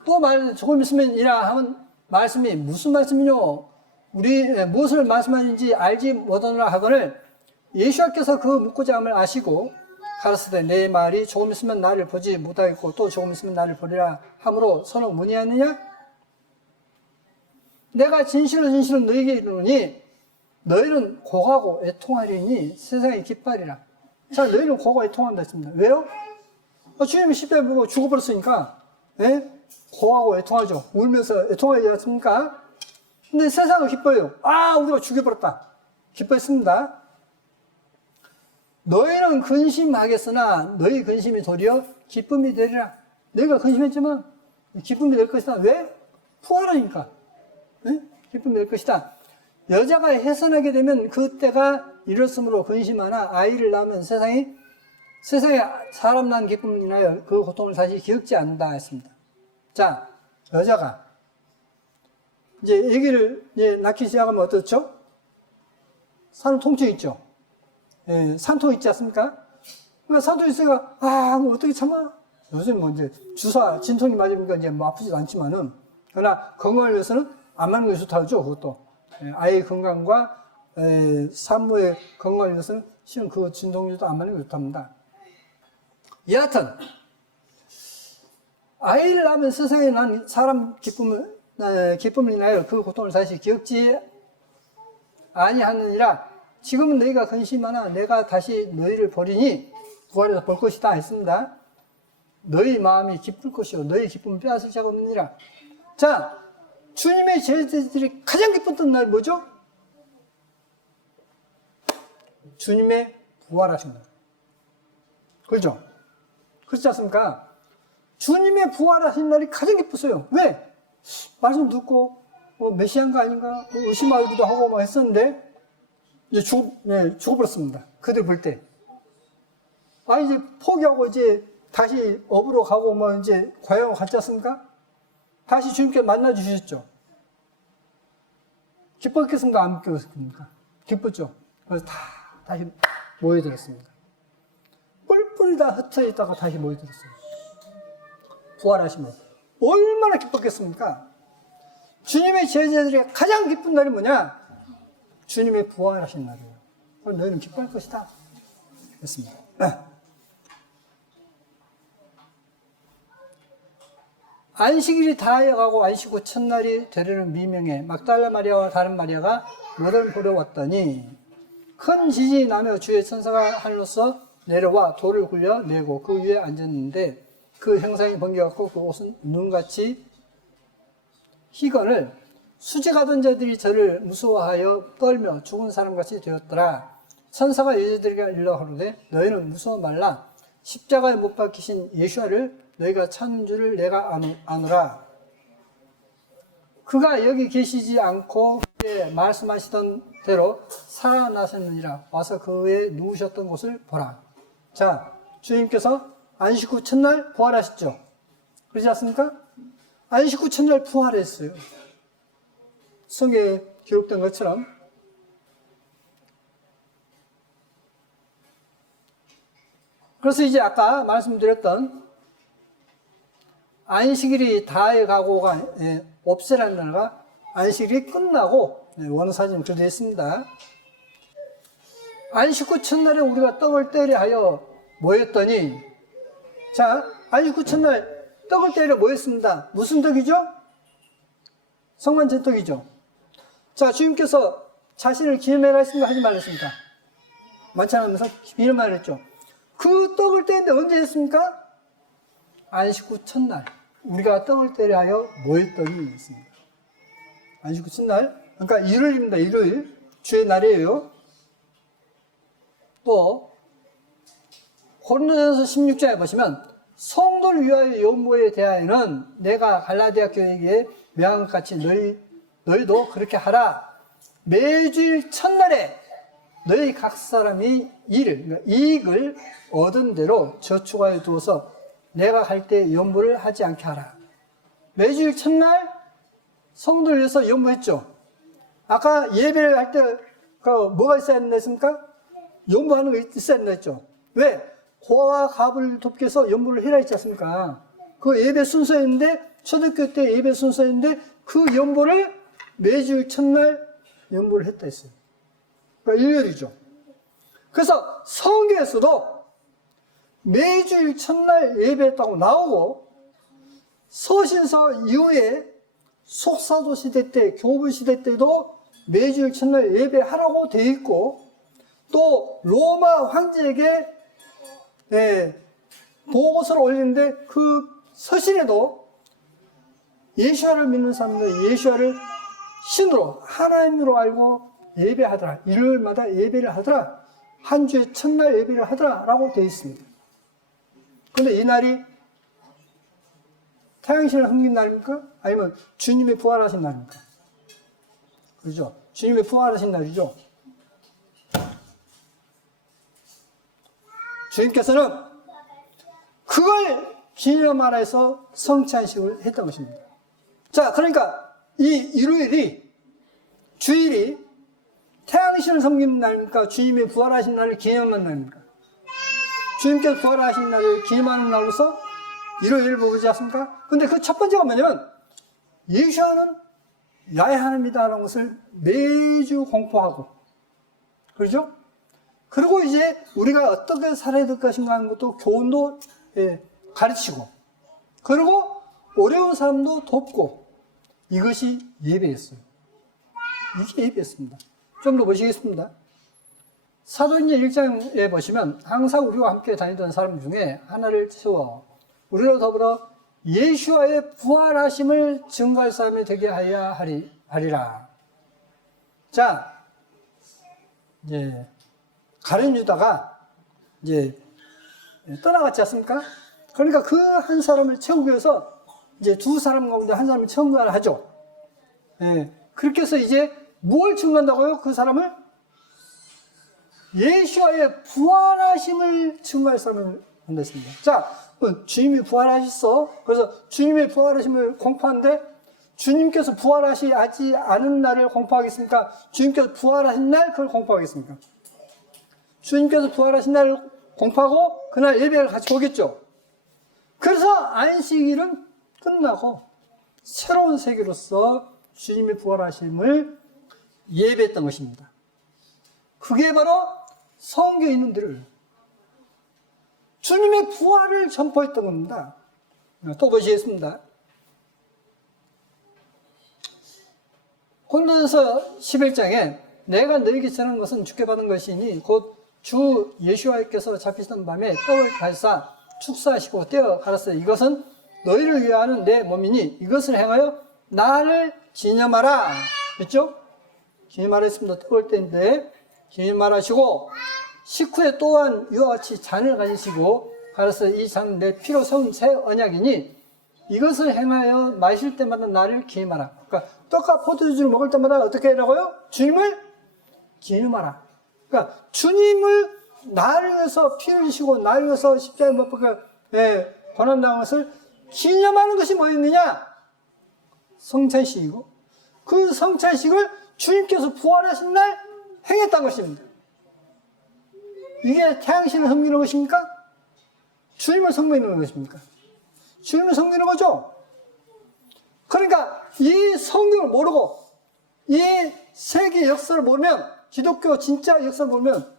또 조금 있으면 이라 하면 말씀이 무슨 말씀이뇨? 우리 무엇을 말씀하는지 알지 못하노라 하거늘 예수께서 그 묻고자 함을 아시고 가라사대 내 말이 조금 있으면 나를 보지 못하겠고 또 조금 있으면 나를 보리라 함으로 서로 문의하느냐? 내가 진실로 너희에게 이르노니 너희는 고하고 애통하리니 세상이 기뻐하리라. 자, 너희는 고하고 애통한다 했습니다. 왜요? 주님이 십자가에 보고 죽어버렸으니까 예? 고하고 애통하죠. 울면서 애통하지 않습니까? 근데 세상은 기뻐요. 우리가 죽여버렸다. 기뻐했습니다. 너희는 근심하겠으나 너희 근심이 도리어 기쁨이 되리라. 너희가 근심했지만 기쁨이 될 것이다. 왜? 부활하니까. 네? 기쁨이 될 것이다. 여자가 해산하게 되면 그때가 이렇으므로 근심하나 아이를 낳으면 세상에 사람 낳은 기쁨을 인하여 그 고통을 다시 기억지 않는다 했습니다. 자, 여자가 이제 아기를 낳기 시작하면 어떻죠? 산후 통증 있죠? 예, 산통 있지 않습니까? 그러니까 산통 있으니까, 뭐 어떻게 참아? 요즘 이제 주사, 진통이 맞으니까 이제 아프지도 않지만은, 그러나 건강을 위해서는 안 맞는 게 좋다고 하죠, 그것도. 예, 아이의 건강과, 산모의 건강을 위해서는 실은 그 진통제도 안 맞는 게 좋답니다. 여하튼, 아이를 낳으면 세상에 난 사람 기쁨을 인하여 그 고통을 다시 기억지 아니하느니라. 지금은 너희가 근심하나 내가 다시 너희를 버리니 부활해서 볼 것이다 했습니다. 너희 마음이 기쁠 것이요 너희 기쁨은 빼앗을 자가 없느니라. 자, 주님의 제자들이 가장 기뻤던 날 뭐죠? 주님의 부활하신 날. 그렇죠? 그렇지 않습니까? 주님의 부활하신 날이 가장 기뻤어요. 왜? 말씀 듣고 메시아인가 아닌가 의심하기도 하고 막 했었는데 이제 죽어버렸습니다. 그들 볼 때. 이제 포기하고 이제 다시 업으로 가고 이제 과연 갔지 않습니까? 다시 주님께 만나 주셨죠. 기뻤겠습니까? 안 기뻤습니까? 기뻤죠. 그래서 다시 모여들었습니다. 뿔뿔이 다 흩어져 있다가 다시 모여들었어요. 부활하시면 얼마나 기뻤겠습니까? 주님의 제자들이 가장 기쁜 날이 뭐냐? 주님의 부활하신 날이에요. 그럼 너희는 기뻐할 것이다. 그렇습니다. 안식일이 다하여가고 안식 후 첫날이 되려는 미명에 막달라 마리아와 다른 마리아가 모델을 보러 왔더니 큰 지진이 나며 주의 천사가 하늘로서 내려와 돌을 굴려 내고 그 위에 앉았는데 그 형상이 번개같고 그 옷은 눈같이 희건을 수직하던 자들이 저를 무서워하여 떨며 죽은 사람같이 되었더라. 천사가 여자들에게 일러 가로되 너희는 무서워 말라. 십자가에 못 박히신 예수를 너희가 찾는 줄을 내가 아노라. 그가 여기 계시지 않고 그의 말씀하시던 대로 살아나셨느니라. 와서 그의 누우셨던 곳을 보라. 자, 주님께서 안식 후 첫날 부활하셨죠. 그렇지 않습니까? 안식 후 첫날 부활했어요. 성경에 기록된 것처럼. 그래서 이제 아까 말씀드렸던 안식일이 다해가고가 없애라는 날과 안식일이 끝나고 원사진 그려져 있습니다. 안식 후 첫날에 우리가 떡을 떼려 하여 모였더니 자, 안식 후 첫날 떡을 떼려 모였습니다. 무슨 떡이죠? 성만찬 떡이죠. 자, 주님께서 자신을 기념해라 했습니까? 하지 말랬습니까? 만찬하면서 기념하라 했죠. 그 떡을 떼는데 언제 했습니까? 안식 후 첫날. 우리가 떡을 떼려 하여 모였더니 있습니다. 안식 후 첫날. 그러니까 일요일입니다. 일요일. 주의 날이에요. 또 고린도전서 16장에 보시면 성도를 위하여 연모에 대하여는 내가 갈라디아 교회에게 명한 것 같이 너희도 그렇게 하라. 매주일 첫날에 너희 각 사람이 그러니까 이익을 얻은 대로 저축하여 두어서 내가 갈 때 연보를 하지 않게 하라. 매주일 첫날 성도를 위해서 연보했죠. 아까 예배를 할 때 그러니까 뭐가 있어야 된다 했습니까? 연보하는 거 있어야 된다 했죠. 왜? 고와 갑을 돕기 위해서 연보를 해라 했지 않습니까? 그 예배 순서였는데, 초대교회 때 예배 순서였는데, 그 연보를 매주일 첫날 연보를 했다 했어요. 그러니까 일요일이죠. 그래서 성경에서도 매주일 첫날 예배했다고 나오고, 서신서 이후에 속사도 시대 때, 교부 시대 때도 매주일 첫날 예배하라고 되어 있고, 또 로마 황제에게 보고서를 올리는데 그 서신에도 예수와를 믿는 사람들 예수와를 신으로 하나님으로 알고 예배하더라. 일요일마다 예배를 하더라. 한 주에 첫날 예배를 하더라 라고 되어 있습니다. 그런데 이 날이 태양신을 섬긴 날입니까? 아니면 주님이 부활하신 날입니까? 그렇죠? 주님이 부활하신 날이죠. 주님께서는 그걸 기념하라 해서 성찬식을 했던 것입니다. 자, 그러니까 이 일요일이, 주일이 태양신을 섬기는 날입니까? 주님이 부활하신 날을 기념하는 날입니까? 주님께서 부활하신 날을 기념하는 날로서 일요일을 보지 않습니까? 근데 그 첫 번째가 뭐냐면, 예수와는 나의 하나님이다라는 것을 매주 공포하고, 그렇죠? 그리고 이제 우리가 어떻게 살아야 될 것인가 하는 것도 교훈도 가르치고, 그리고 어려운 사람도 돕고, 이것이 예배였어요. 이게 예배였습니다. 좀 더 보시겠습니다. 사도행전 1장에 보시면 항상 우리와 함께 다니던 사람 중에 하나를 세워 우리로 더불어 예수와의 부활하심을 증거할 사람이 되게 하여야 하리라. 자, 이제 가룟 유다가 이제 떠나갔지 않습니까? 그러니까 그 한 사람을 채우기 위해서 이제 두 사람 가운데 한 사람을 청구하죠. 그렇게 해서 이제 뭘 증거한다고요? 그 사람을? 예수와의 부활하심을 증거할 사람을 만났습니다. 자, 주님이 부활하셨어. 그래서 주님의 부활하심을 공포하는데, 주님께서 부활하지 않은 날을 공포하겠습니까? 주님께서 부활하신 날 그걸 공포하겠습니까? 주님께서 부활하신 날을 공포하고 그날 예배를 같이 보겠죠. 그래서 안식일은 끝나고 새로운 세계로서 주님의 부활하심을 예배했던 것입니다. 그게 바로 성경에 있는 대로 주님의 부활을 전포했던 겁니다. 또 보시겠습니다. 고린도전서 11장에 내가 너에게 전한 것은 주께 받은 것이니 곧 주 예수와께서 잡히시던 밤에 떡을 가지사 축사하시고 떼어 가라사대 이것은 너희를 위하는 내 몸이니 이것을 행하여 나를 기념하라. 그렇죠? 기념하라 했습니다. 떡을 떼는데 기념하라시고 식후에 또한 이와 같이 잔을 가지시고 가라사 이 잔은 내 피로 세운 새 언약이니 이것을 행하여 마실 때마다 나를 기념하라. 그러니까 떡과 포도주를 먹을 때마다 어떻게 하라고요? 주님을 기념하라. 그러니까 주님을 나를 위해서 피를 흘리시고 나를 위해서 십자가에 못 박혀 고난당한 것을 기념하는 것이 뭐였느냐? 성찬식이고 그 성찬식을 주님께서 부활하신 날 행했다는 것입니다. 이게 태양신을 섬기는 것입니까? 주님을 섬기는 것입니까? 주님을 섬기는 거죠. 그러니까 이 성경을 모르고 이 세계 역사를 모르면 기독교 진짜 역사를 모르면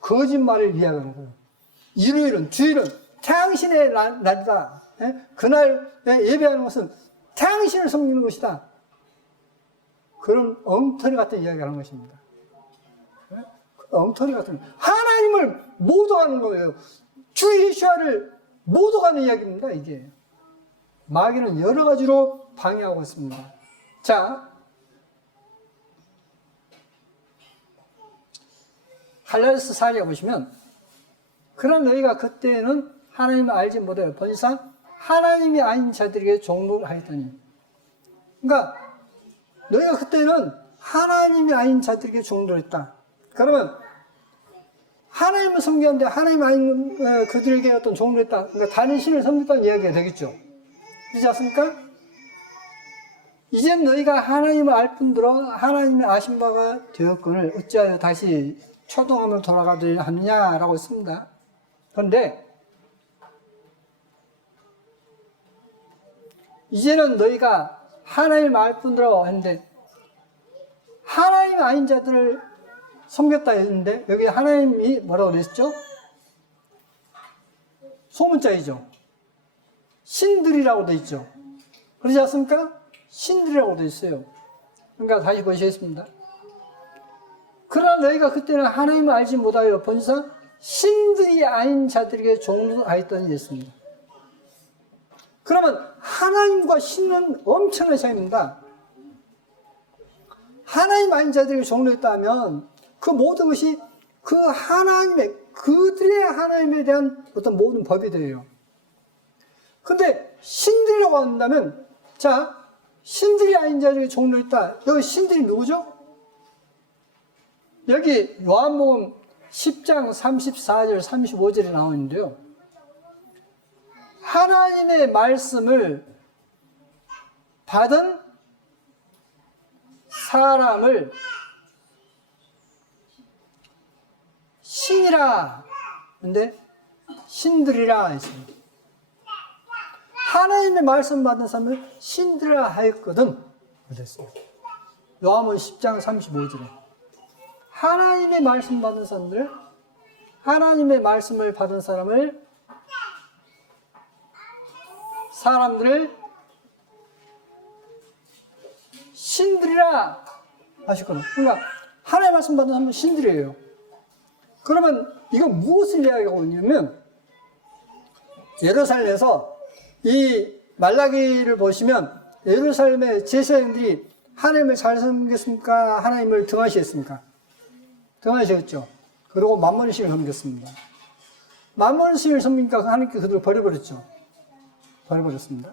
거짓말을 이야기하는 거예요. 일요일은 주일은 태양신의 날이다. 그날 예배하는 것은 태양신을 섬기는 것이다. 그런 엉터리 같은 이야기를 하는 것입니다. 엉터리 같은 하나님을 모독하는 거예요. 주 예수와를 모독하는 이야기입니다. 이게 마귀는 여러 가지로 방해하고 있습니다. 자, 갈라디아서 4장에 보시면 그런 너희가 그때는 하나님을 알지 못하여 번지상 하나님이 아닌 자들에게 종로를 하였더니, 그러니까 너희가 그때는 하나님이 아닌 자들에게 종로를 했다. 그러면 하나님을 섬겼는데 하나님 아닌 그들에게 어떤 종로를 했다. 그러니까 다른 신을 섬겼다는 이야기가 되겠죠. 그렇지 않습니까? 이젠 너희가 하나님을 알 뿐더러 하나님의 아신 바가 되었거늘 어찌하여 다시 초동함을 돌아가려 하느냐라고 했습니다. 그런데 이제는 너희가 하나님을 알 뿐더러 했는데 하나님 아닌 자들을 섬겼다 했는데 여기 하나님이 뭐라고 그랬죠? 소문자이죠. 신들이라고 되어 있죠. 그러지 않습니까? 신들이라고 되어 있어요. 그러니까 다시 보시겠습니다. 그러나 너희가 그때는 하나님을 알지 못하여 본상 신들이 아닌 자들에게 종노하였더니 했습니다. 그러면 하나님과 신은 엄청난 차이입니다. 하나님 아닌 자들에게 종노했다면 그 모든 것이 그 하나님의 그들의 하나님에 대한 어떤 모든 법이 돼요. 근데 신들이라고 한다면 자 신들이 아닌 자들에게 종노했다. 여기 신들이 누구죠? 여기 요한복음 10장 34절 35절에 나오는데요. 하나님의 말씀을 받은 사람을 신이라 근데 신들이라 했습니다. 하나님의 말씀 받은 사람을 신들이라 하였거든 그랬습니다. 요한복음 10장 35절에 하나님의 말씀 받은 사람들 하나님의 말씀을 받은 사람들을 신들이라 하셨거든. 그러니까 하나님의 말씀 받은 사람은 신들이에요. 그러면 이건 무엇을 이야기하고 있냐면 예루살렘에서 이 말라기를 보시면 예루살렘의 제사장들이 하나님을 잘 섬겼습니까? 하나님을 등하시했습니까? 등하시했죠. 그리고 만몬신을 섬겼습니다. 만몬신을 섬기니까 하나님께 그들을 버려버렸죠. 버려버렸습니다.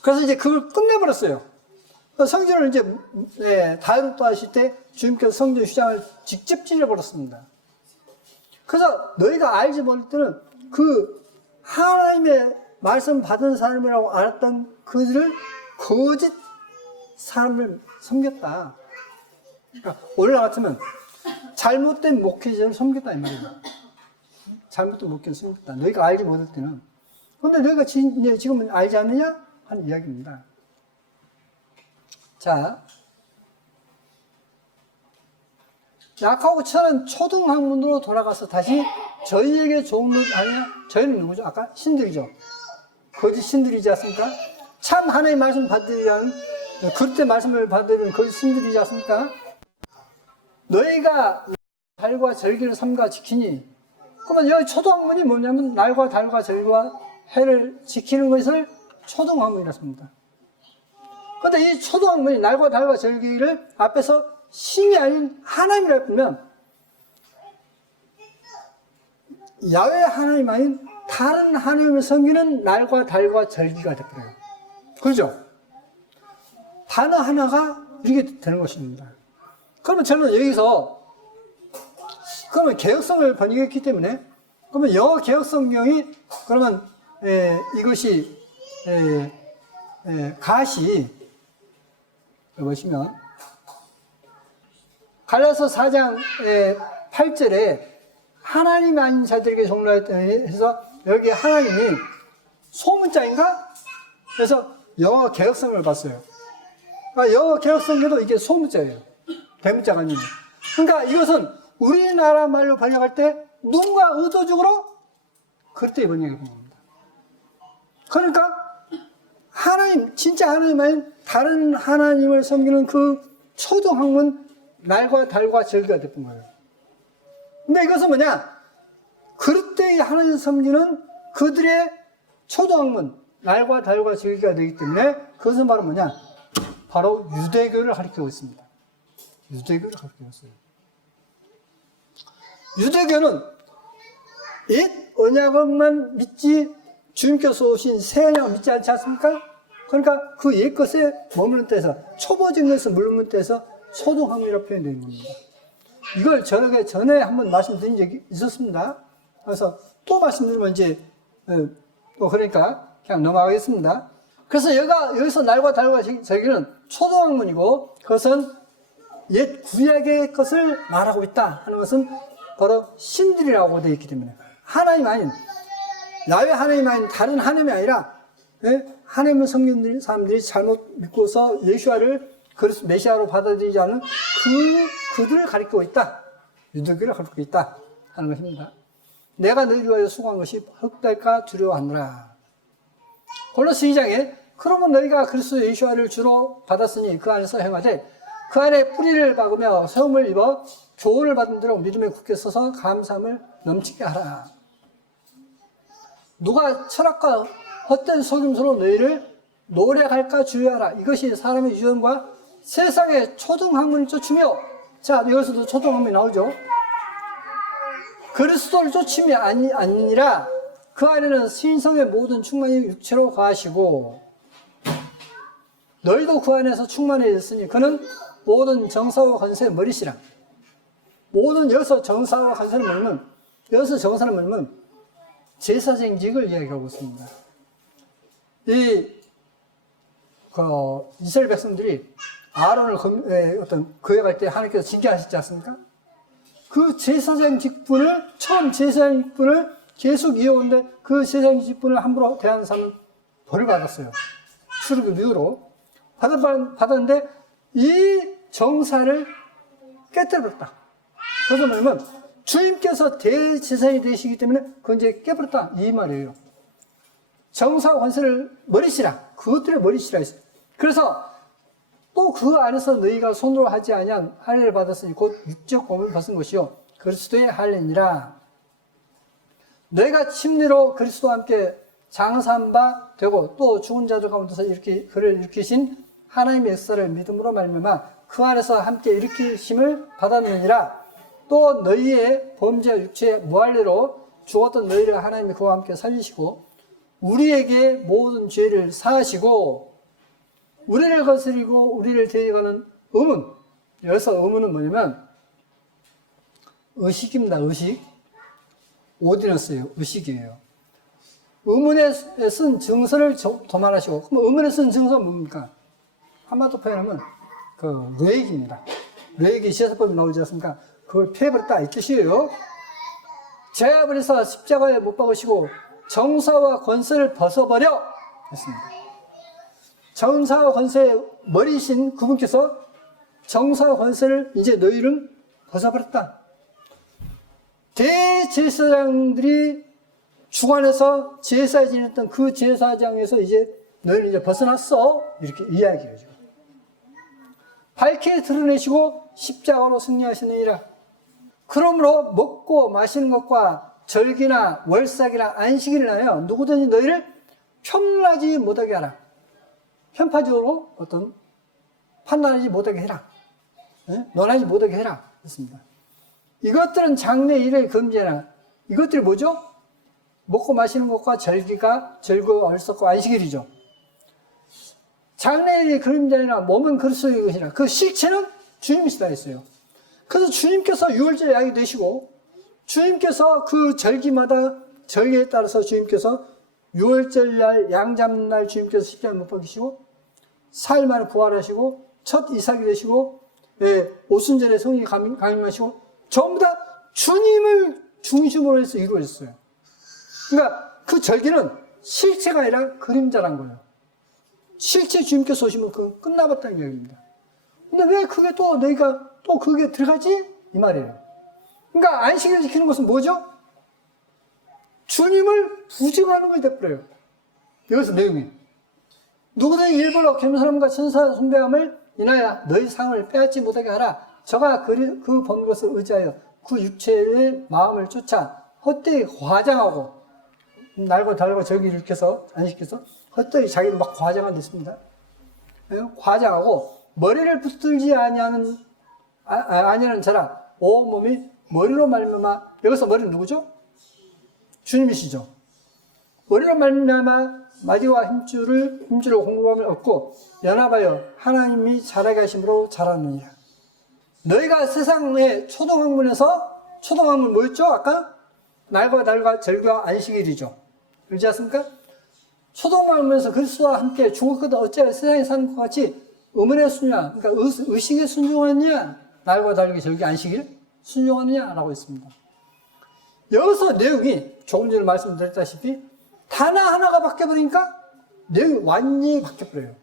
그래서 이제 그걸 끝내버렸어요. 성전을 이제 다이룩도 하실 때 주님께서 성전 휘장을 직접 찢어버렸습니다. 그래서 너희가 알지 못할 때는 그 하나님의 말씀 받은 사람이라고 알았던 그들을 거짓 사람을 섬겼다. 그러니까 오늘날 같으면 잘못된 목회자를 섬겼다 이 말이에요. 잘못된 목회자를 섬겼다. 너희가 알지 못할 때는. 그런데 너희가 지금은 알지 않느냐? 하는 이야기입니다. 자, 약하고 천은 초등학문으로 돌아가서 다시 저희에게 종로 아니야? 저희는 누구죠? 아까 신들이죠. 거짓 신들이지 않습니까? 참 하나님의 말씀 받으려는 그때 말씀을 받으려는 거짓 신들이지 않습니까? 너희가 달과 절기를 삼가 지키니 그러면 여기 초등학문이 뭐냐면 날과 달과 절기와 해를 지키는 것을 초등학문이라 합니다. 그런데 이 초등학문이 날과 달과 절기를 앞에서 신이 아닌 하나님이라 보면 야훼 하나님 아닌 다른 하나님을 섬기는 날과 달과 절기가 되버려요. 그렇죠? 단어 하나가 이렇게 되는 것입니다. 그러면 저는 여기서 그러면 개혁성을 번역했기 때문에 그러면 영어 개혁성경이 그러면 이것이 가시 보시면 갈라서 4장 8절에 하나님 아닌 자들에게 종로했더니 해서 여기 하나님이 소문자인가? 그래서 영어 개혁성을 봤어요. 그러니까 영어 개혁성에도 이게 소문자예요. 대문자가 아니에요. 그러니까 이것은 우리나라 말로 번역할 때 누군가 의도적으로 그렇게 번역해 본 겁니다. 그러니까 하나님, 진짜 하나님 아닌 다른 하나님을 섬기는 그 초등학문 날과 달과 절기가 됐던 거예요. 근데 이것은 뭐냐? 그릇되이 하나님을 섬기는 그들의 초등학문 날과 달과 절기가 되기 때문에 그것은 바로 뭐냐? 바로 유대교를 가리키고 있습니다. 유대교를 가리키고 있어요. 유대교는 옛 언약만 믿지 주님께서 오신 새 언약을 믿지 않지 않습니까? 그러니까 그 옛 것에 머무는 때에서 초보적인 것에 머무는 때에서 초등학문이라고 표현되는 겁니다. 이걸 저녁에 전에 한번 말씀드린 적이 있었습니다. 그래서 또 말씀드리면 이제 그러니까 그냥 넘어가겠습니다. 그래서 여기서 날과 달과 절기는 초등학문이고 그것은 옛 구약의 것을 말하고 있다 하는 것은 바로 신들이라고 되어 있기 때문에 하나님 아닌 야훼 하나님 아닌 다른 하나님이 아니라 하나님을 섬기는 사람들이 잘못 믿고서 예수와를 그리스도 메시아로 받아들이지 않은 그들을 가리키고 있다. 유대교를 가리키고 있다 하는 것입니다. 내가 너희를 위하여 수고한 것이 헛될까 두려워하느라. 골로새 2장에 그러면 너희가 그리스도 예수와를 주로 받았으니 그 안에서 행하되 그 안에 뿌리를 박으며 세움을 입어 교훈을 받은 대로 믿음에 굳게 서서 감사함을 넘치게 하라. 누가 철학과 헛된 속임수로 너희를 노력할까 주의하라. 이것이 사람의 유전과 세상의 초등학문을 쫓으며, 자, 여기서도 초등학문이 나오죠. 그리스도를 쫓음이 아니라 그 안에는 신성의 모든 충만이 육체로 거하시고 너희도 그 안에서 충만해 있으니 그는 모든 정사와 권세의 머리시라. 모든 여기서 정사와 권세를 말하면 여기서 정사를 말하면 제사장직을 이야기하고 있습니다. 이스라엘 백성들이 아론을 거역할 때 하나님께서 징계하셨지 않습니까? 그 제사장 직분을 처음 제사장 직분을 계속 이어오는데 그 제사장 직분을 함부로 대하는 사람은 벌을 받았어요. 출애굽 이후로 받았는데 이 정사를 깨뜨려버렸다. 그래서 뭐냐면 주님께서 대제사장이 되시기 때문에 그건 이제 깨버렸다 이 말이에요. 정사와 권세를 머리시라. 그것들의 머리시라 했어요. 그래서 또 그 안에서 너희가 손으로 하지 아니한 할례를 받았으니 곧 육적 몸을 벗은 것이요 그리스도의 할례니라. 너희가 침례로 그리스도와 함께 장사한 바 되고 또 죽은 자들 가운데서 그를 일으키신 하나님의 역사를 믿음으로 말미암아 그 안에서 함께 일으키심을 받았느니라. 또 너희의 범죄와 육체의 무할례로 죽었던 너희를 하나님이 그와 함께 살리시고 우리에게 모든 죄를 사하시고 우리를 거스리고 우리를 데려가는 의문. 여기서 의문은 뭐냐면 의식입니다. 의식. 오디너스예요. 의식이에요. 의문에 쓴 증서를 도말하시고 그럼 의문에 쓴 증서는 뭡니까? 한마디로 표현하면 뇌익입니다. 뇌익이 시사법이 나오지 않습니까? 그걸 피해버렸다 이 뜻이에요. 제압을해서 십자가에 못 박으시고 정사와 권세를 벗어버려 했습니다. 정사와 권세의 머리이신 그분께서 정사와 권세를 이제 너희를 벗어버렸다. 대제사장들이 주관해서 제사에 지냈던 그 제사장에서 이제 너희는 이제 벗어났어. 이렇게 이야기해요. 밝게 드러내시고 십자가로 승리하시느니라. 그러므로 먹고 마시는 것과 절기나 월삭이나 안식일을 하여 누구든지 너희를 편하지 못하게 하라. 편파적으로 판단하지 못하게 해라. 논하지 못하게 해라. 그렇습니다. 이것들은 장래일에 금지해라. 이것들이 뭐죠? 먹고 마시는 것과 절기와 월삭과 안식일이죠. 장래일이 그림자이나 몸은 그리스도의 것이라. 그 실체는 주님이시다 했어요. 그래서 주님께서 유월절 약이 되시고 주님께서 그 절기에 따라서 주님께서 유월절날 양잡날 주님께서 십자가에 못 박히시고 4일 만에 부활하시고 첫 이삭이 되시고 오순절에 성령이 강림하시고 전부 다 주님을 중심으로 해서 이루어졌어요. 그러니까 그 절기는 실체가 아니라 그림자란 거예요. 실제 주님께서 오시면 그건 끝나봤다는 얘기입니다. 근데 왜 그게 또 너희가 또 그게 들어가지? 이 말이에요. 그러니까 안식일을 지키는 것은 뭐죠? 주님을 부정하는 것이 돼버려요. 여기서 내용이. 누구든지 일부러 겸손함과 천사 숭배함을 인하여 너희 상을 빼앗지 못하게 하라. 저가 그 본 것을 의지하여 그 육체의 마음을 쫓아 헛되이 과장하고 날과 달과 절기를 일으켜서 안식해서 헛되이 자기를 막 과장하는 데 있습니다. 과장하고 머리를 붙들지 아니하는 자라 온몸이 머리로 말미암아. 여기서 머리는 누구죠? 주님이시죠. 머리로 말미암아 마디와 힘줄을 공급함을 얻고 연합하여 하나님이 자라게 하심으로 자라느니라. 너희가 세상의 초등학문 뭐였죠? 아까 날과 달과 절기와 안식일이죠. 그렇지 않습니까? 소돔하면서 그리스도와 함께 죽었거든 어찌하여 세상에 사는 것 같이 의문의 순종, 그러니까 의식에 순종하느냐, 날과 다르게 절기 안식일 순종하느냐라고 했습니다. 여기서 내용이 조금 전에 말씀드렸다시피 단어 하나가 바뀌어버리니까 내용이 완전히 바뀌어버려요.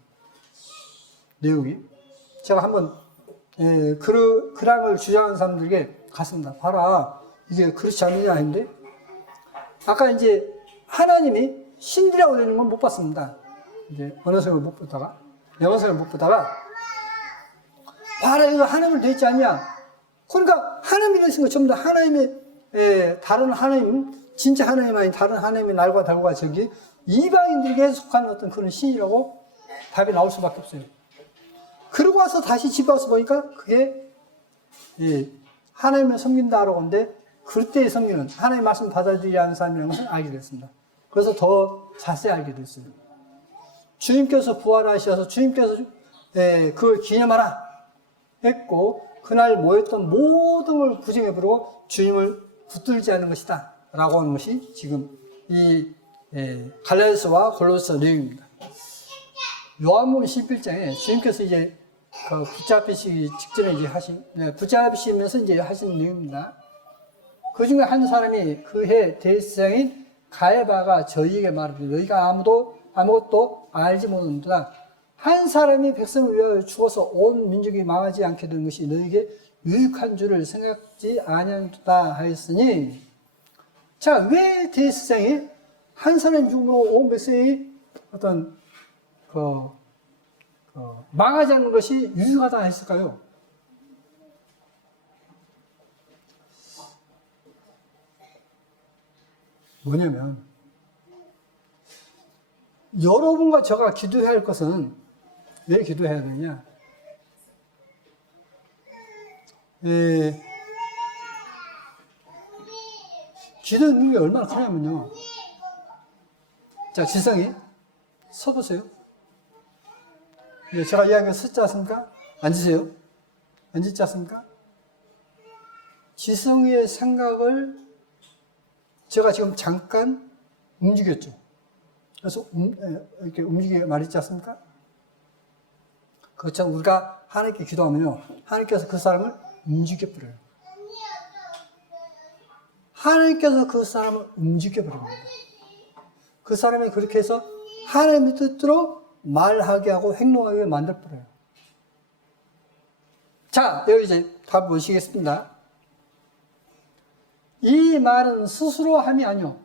내용이. 제가 한번 그랑을 주장하는 사람들에게 갔습니다. 봐라, 이게 그렇지 않느냐 했는데 아까 이제 하나님이 신이라고 되는 건 못 봤습니다. 이제 언어성을 못 보다가 영어성을 못 보다가 봐라, 이거 하나님을 되지 않냐. 그러니까 하나님이 되신 거 전부 다 하나님의 다른 하나님, 진짜 하나님 아닌 다른 하나님의 날과 달과 저기 이방인들에게 속하는 어떤 그런 신이라고 답이 나올 수밖에 없어요. 그러고 와서 다시 집에 와서 보니까 그게 하나님을 섬긴다라고 하는데 그때의 섬기는 하나님 말씀 받아들이지 않는 사람이라는 것을 알게 됐습니다. 그래서 더 자세히 알게 됐어요. 주님께서 부활하셔서 주님께서 그걸 기념하라 했고 그날 모였던 모든 걸 부정해버리고 주님을 붙들지 않는 것이다 라고 하는 것이 지금 이 갈라디아서와 골로새 내용입니다. 요한복음 11장에 주님께서 이제 붙잡히시기 직전에 이제 붙잡히시면서 이제 하신 내용입니다. 그 중에 한 사람이 그해 대제사장인 가야바가 저희에게 말하되 너희가 아무것도 알지 못한다. 한 사람이 백성을 위하여 죽어서 온 민족이 망하지 않게 된 것이 너희에게 유익한 줄을 생각지 아니한다 하였으니, 자, 왜 대제사장이 한 사람이 죽음으로 온 백성이 어떤 망하지 않는 것이 유익하다 했을까요? 뭐냐면 여러분과 저가 기도해야 할 것은 왜 기도해야 되냐? 기도 능력이 얼마나 크냐면요. 자, 지성이 서보세요. 제가 이야기가 섰지 않습니까? 앉으세요. 앉지 않습니까? 지성이의 생각을 제가 지금 잠깐 움직였죠. 그래서 이렇게 움직이게 말했지 않습니까? 그렇죠. 우리가 하나님께 기도하면요, 하나님께서 그 사람을 움직여버려요. 하나님께서 그 사람을 움직여버립니다. 그 사람이 그렇게 해서 하나님의 뜻대로 말하게 하고 행동하게 만들어버려요. 자, 여기 이제 답 보시겠습니다. 이 말은 스스로 함이 아니요,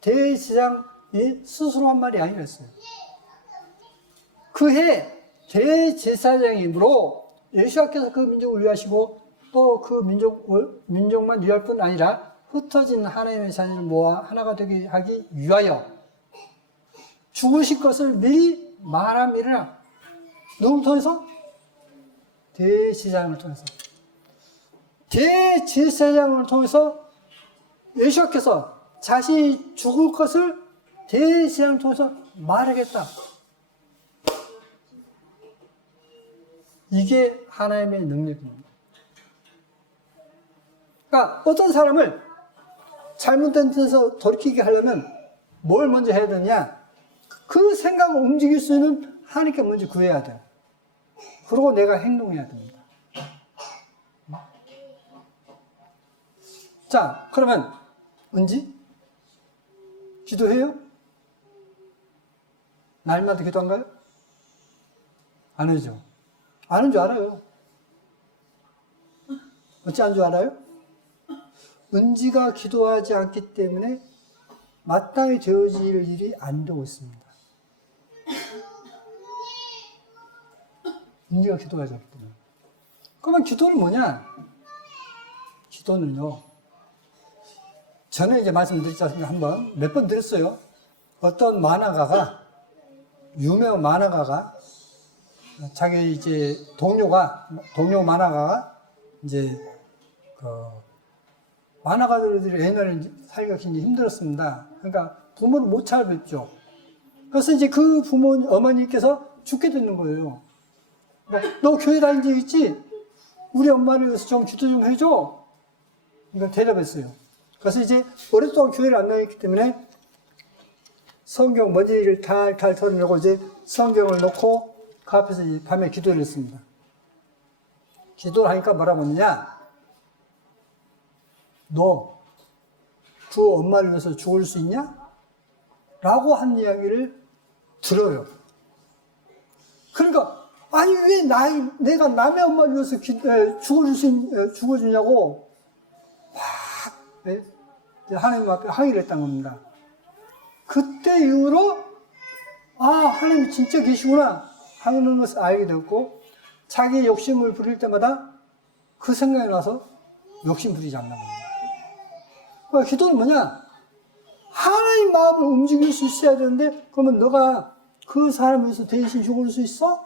대제사장이 스스로 한 말이 아니었어요. 그해 대제사장이므로 예수께서 그 민족을 위하시고 또 그 민족만 위할 뿐 아니라 흩어진 하나님의 자녀를 모아 하나가 되게 하기 위하여 죽으실 것을 미리 말함이라. 누구를 통해서? 대제사장을 통해서. 대제사장을 통해서 예수께서 자신이 죽을 것을 대제사장을 통해서 말하겠다. 이게 하나님의 능력입니다. 그러니까 어떤 사람을 잘못된 뜻에서 돌이키게 하려면 뭘 먼저 해야 되냐? 그 생각을 움직일 수 있는 하나님께 먼저 구해야 돼요. 그리고 내가 행동해야 됩니다. 자, 그러면 은지? 기도해요? 날마다 기도한가요? 안 하죠. 안 하는 줄 알아요. 어찌 안 줄 알아요? 은지가 기도하지 않기 때문에 마땅히 되어질 일이 안 되고 있습니다. 은지가 기도하지 않기 때문에. 그러면 기도는 뭐냐? 기도는요, 전에 이제 말씀드렸지 않습니까? 한번 몇 번 드렸어요. 어떤 만화가가, 유명 만화가가 자기 이제 동료 만화가가 이제 만화가들이 옛날에 살기가 굉장히 힘들었습니다. 그러니까 부모를 못 찾아뵙죠. 그래서 이제 그 어머니께서 죽게 되는 거예요. 너 교회 다닌 적 있지? 우리 엄마를 위해서 좀 기도 좀 해줘. 그러니까 대답했어요. 그래서 이제 오랫동안 교회를 안 다녔기 때문에 성경 머리를 탈탈 털어내고 이제 성경을 놓고 그 앞에서 밤에 기도를 했습니다. 기도를 하니까 뭐라고 했느냐? 너 그 엄마를 위해서 죽을 수 있냐? 라고 한 이야기를 들어요. 그러니까 아니 왜 내가 남의 엄마를 위해서 죽어주냐고 막 하나님 앞에 항의를 했던 겁니다. 그때 이후로 하나님이 진짜 계시구나 하는 것을 알게 되었고 자기 욕심을 부릴 때마다 그 생각이 나서 욕심 부리지 않는 겁니다. 그러니까 기도는 뭐냐? 하나님 마음을 움직일 수 있어야 되는데 그러면 너가 그 사람을 위해서 대신 죽을 수 있어?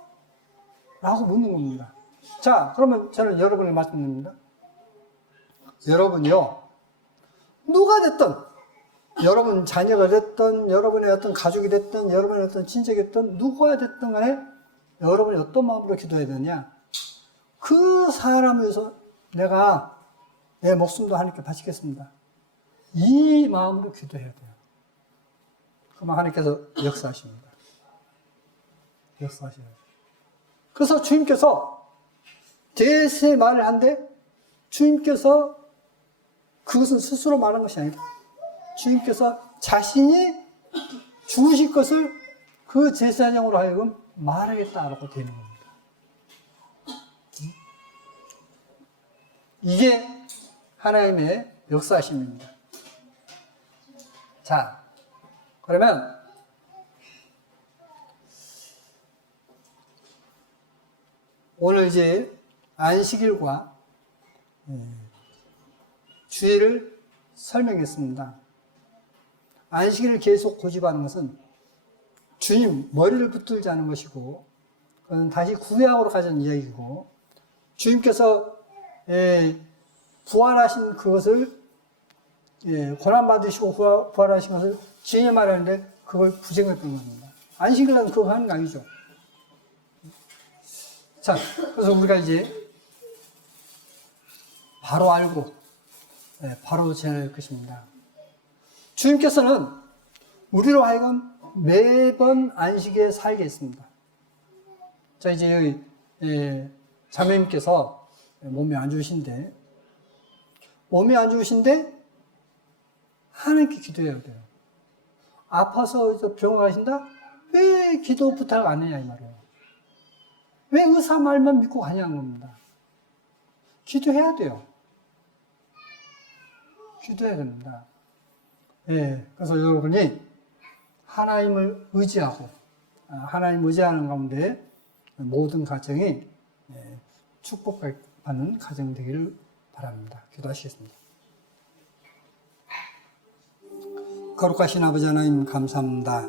라고 묻는 겁니다. 자, 그러면 저는 여러분을 말씀드립니다. 여러분이요, 누가 됐든, 여러분 자녀가 됐든, 여러분의 어떤 가족이 됐든, 여러분의 어떤 친척이 됐든, 누가 됐든 간에 여러분이 어떤 마음으로 기도해야 되느냐? 그 사람을 위해서 내가 내 목숨도 하나님께 바치겠습니다. 이 마음으로 기도해야 돼요. 그러면 하나님께서 역사하십니다. 역사하셔야 돼요. 그래서 주님께서 대세 말을 한데 주님께서 그것은 스스로 말한 것이 아니다. 주님께서 자신이 죽으실 것을 그 제사장으로 하여금 말하겠다라고 되는 겁니다. 이게 하나님의 역사심입니다. 자, 그러면 오늘 이제 안식일과 주일을 설명했습니다. 안식일을 계속 고집하는 것은 주님 머리를 붙들지 않은 것이고 그건 다시 구약으로 가자는 이야기고 주님께서 부활하신 그것을 고난받으시고 부활하신 것을 주님이 말하는데 그걸 부정했던 겁니다. 안식일은 그거 하는 거 아니죠. 자, 그래서 우리가 이제 바로 알고 바로 지낼 것입니다. 주님께서는 우리로 하여금 매번 안식에 살게 했습니다. 자, 이제 여기 자매님께서 몸이 안 좋으신데 하나님께 기도해야 돼요. 아파서 병원 가신다? 왜 기도 부탁 안 하냐 이 말이에요. 왜 의사 말만 믿고 가냐는 겁니다. 기도해야 돼요. 기도해야 됩니다. 그래서 여러분이 하나님을 의지하고 하나님 의지하는 가운데 모든 가정이 축복받는 가정 되기를 바랍니다. 기도하시겠습니다. 거룩하신 아버지 하나님 감사합니다.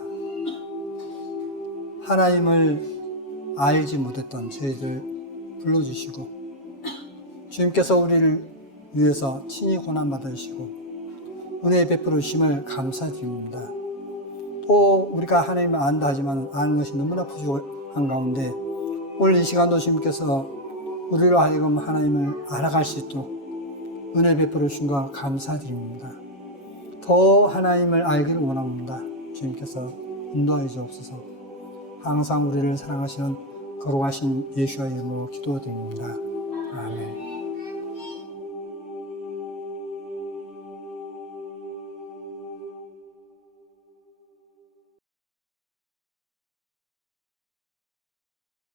하나님을 알지 못했던 저희들 불러주시고 주님께서 우리를 위해서 친히 고난받으시고 은혜 베풀어 주심을 감사드립니다. 또 우리가 하나님을 안다 하지만 아는 것이 너무나 부족한 가운데 오늘 이 시간도 주님께서 우리로 하여금 하나님을 알아갈 수 있도록 은혜 베풀어 주신 것 감사드립니다. 더 하나님을 알기를 원합니다. 주님께서 인도하여 주옵소서. 항상 우리를 사랑하시는 거룩하신 예수의 이름으로 기도드립니다. 아멘.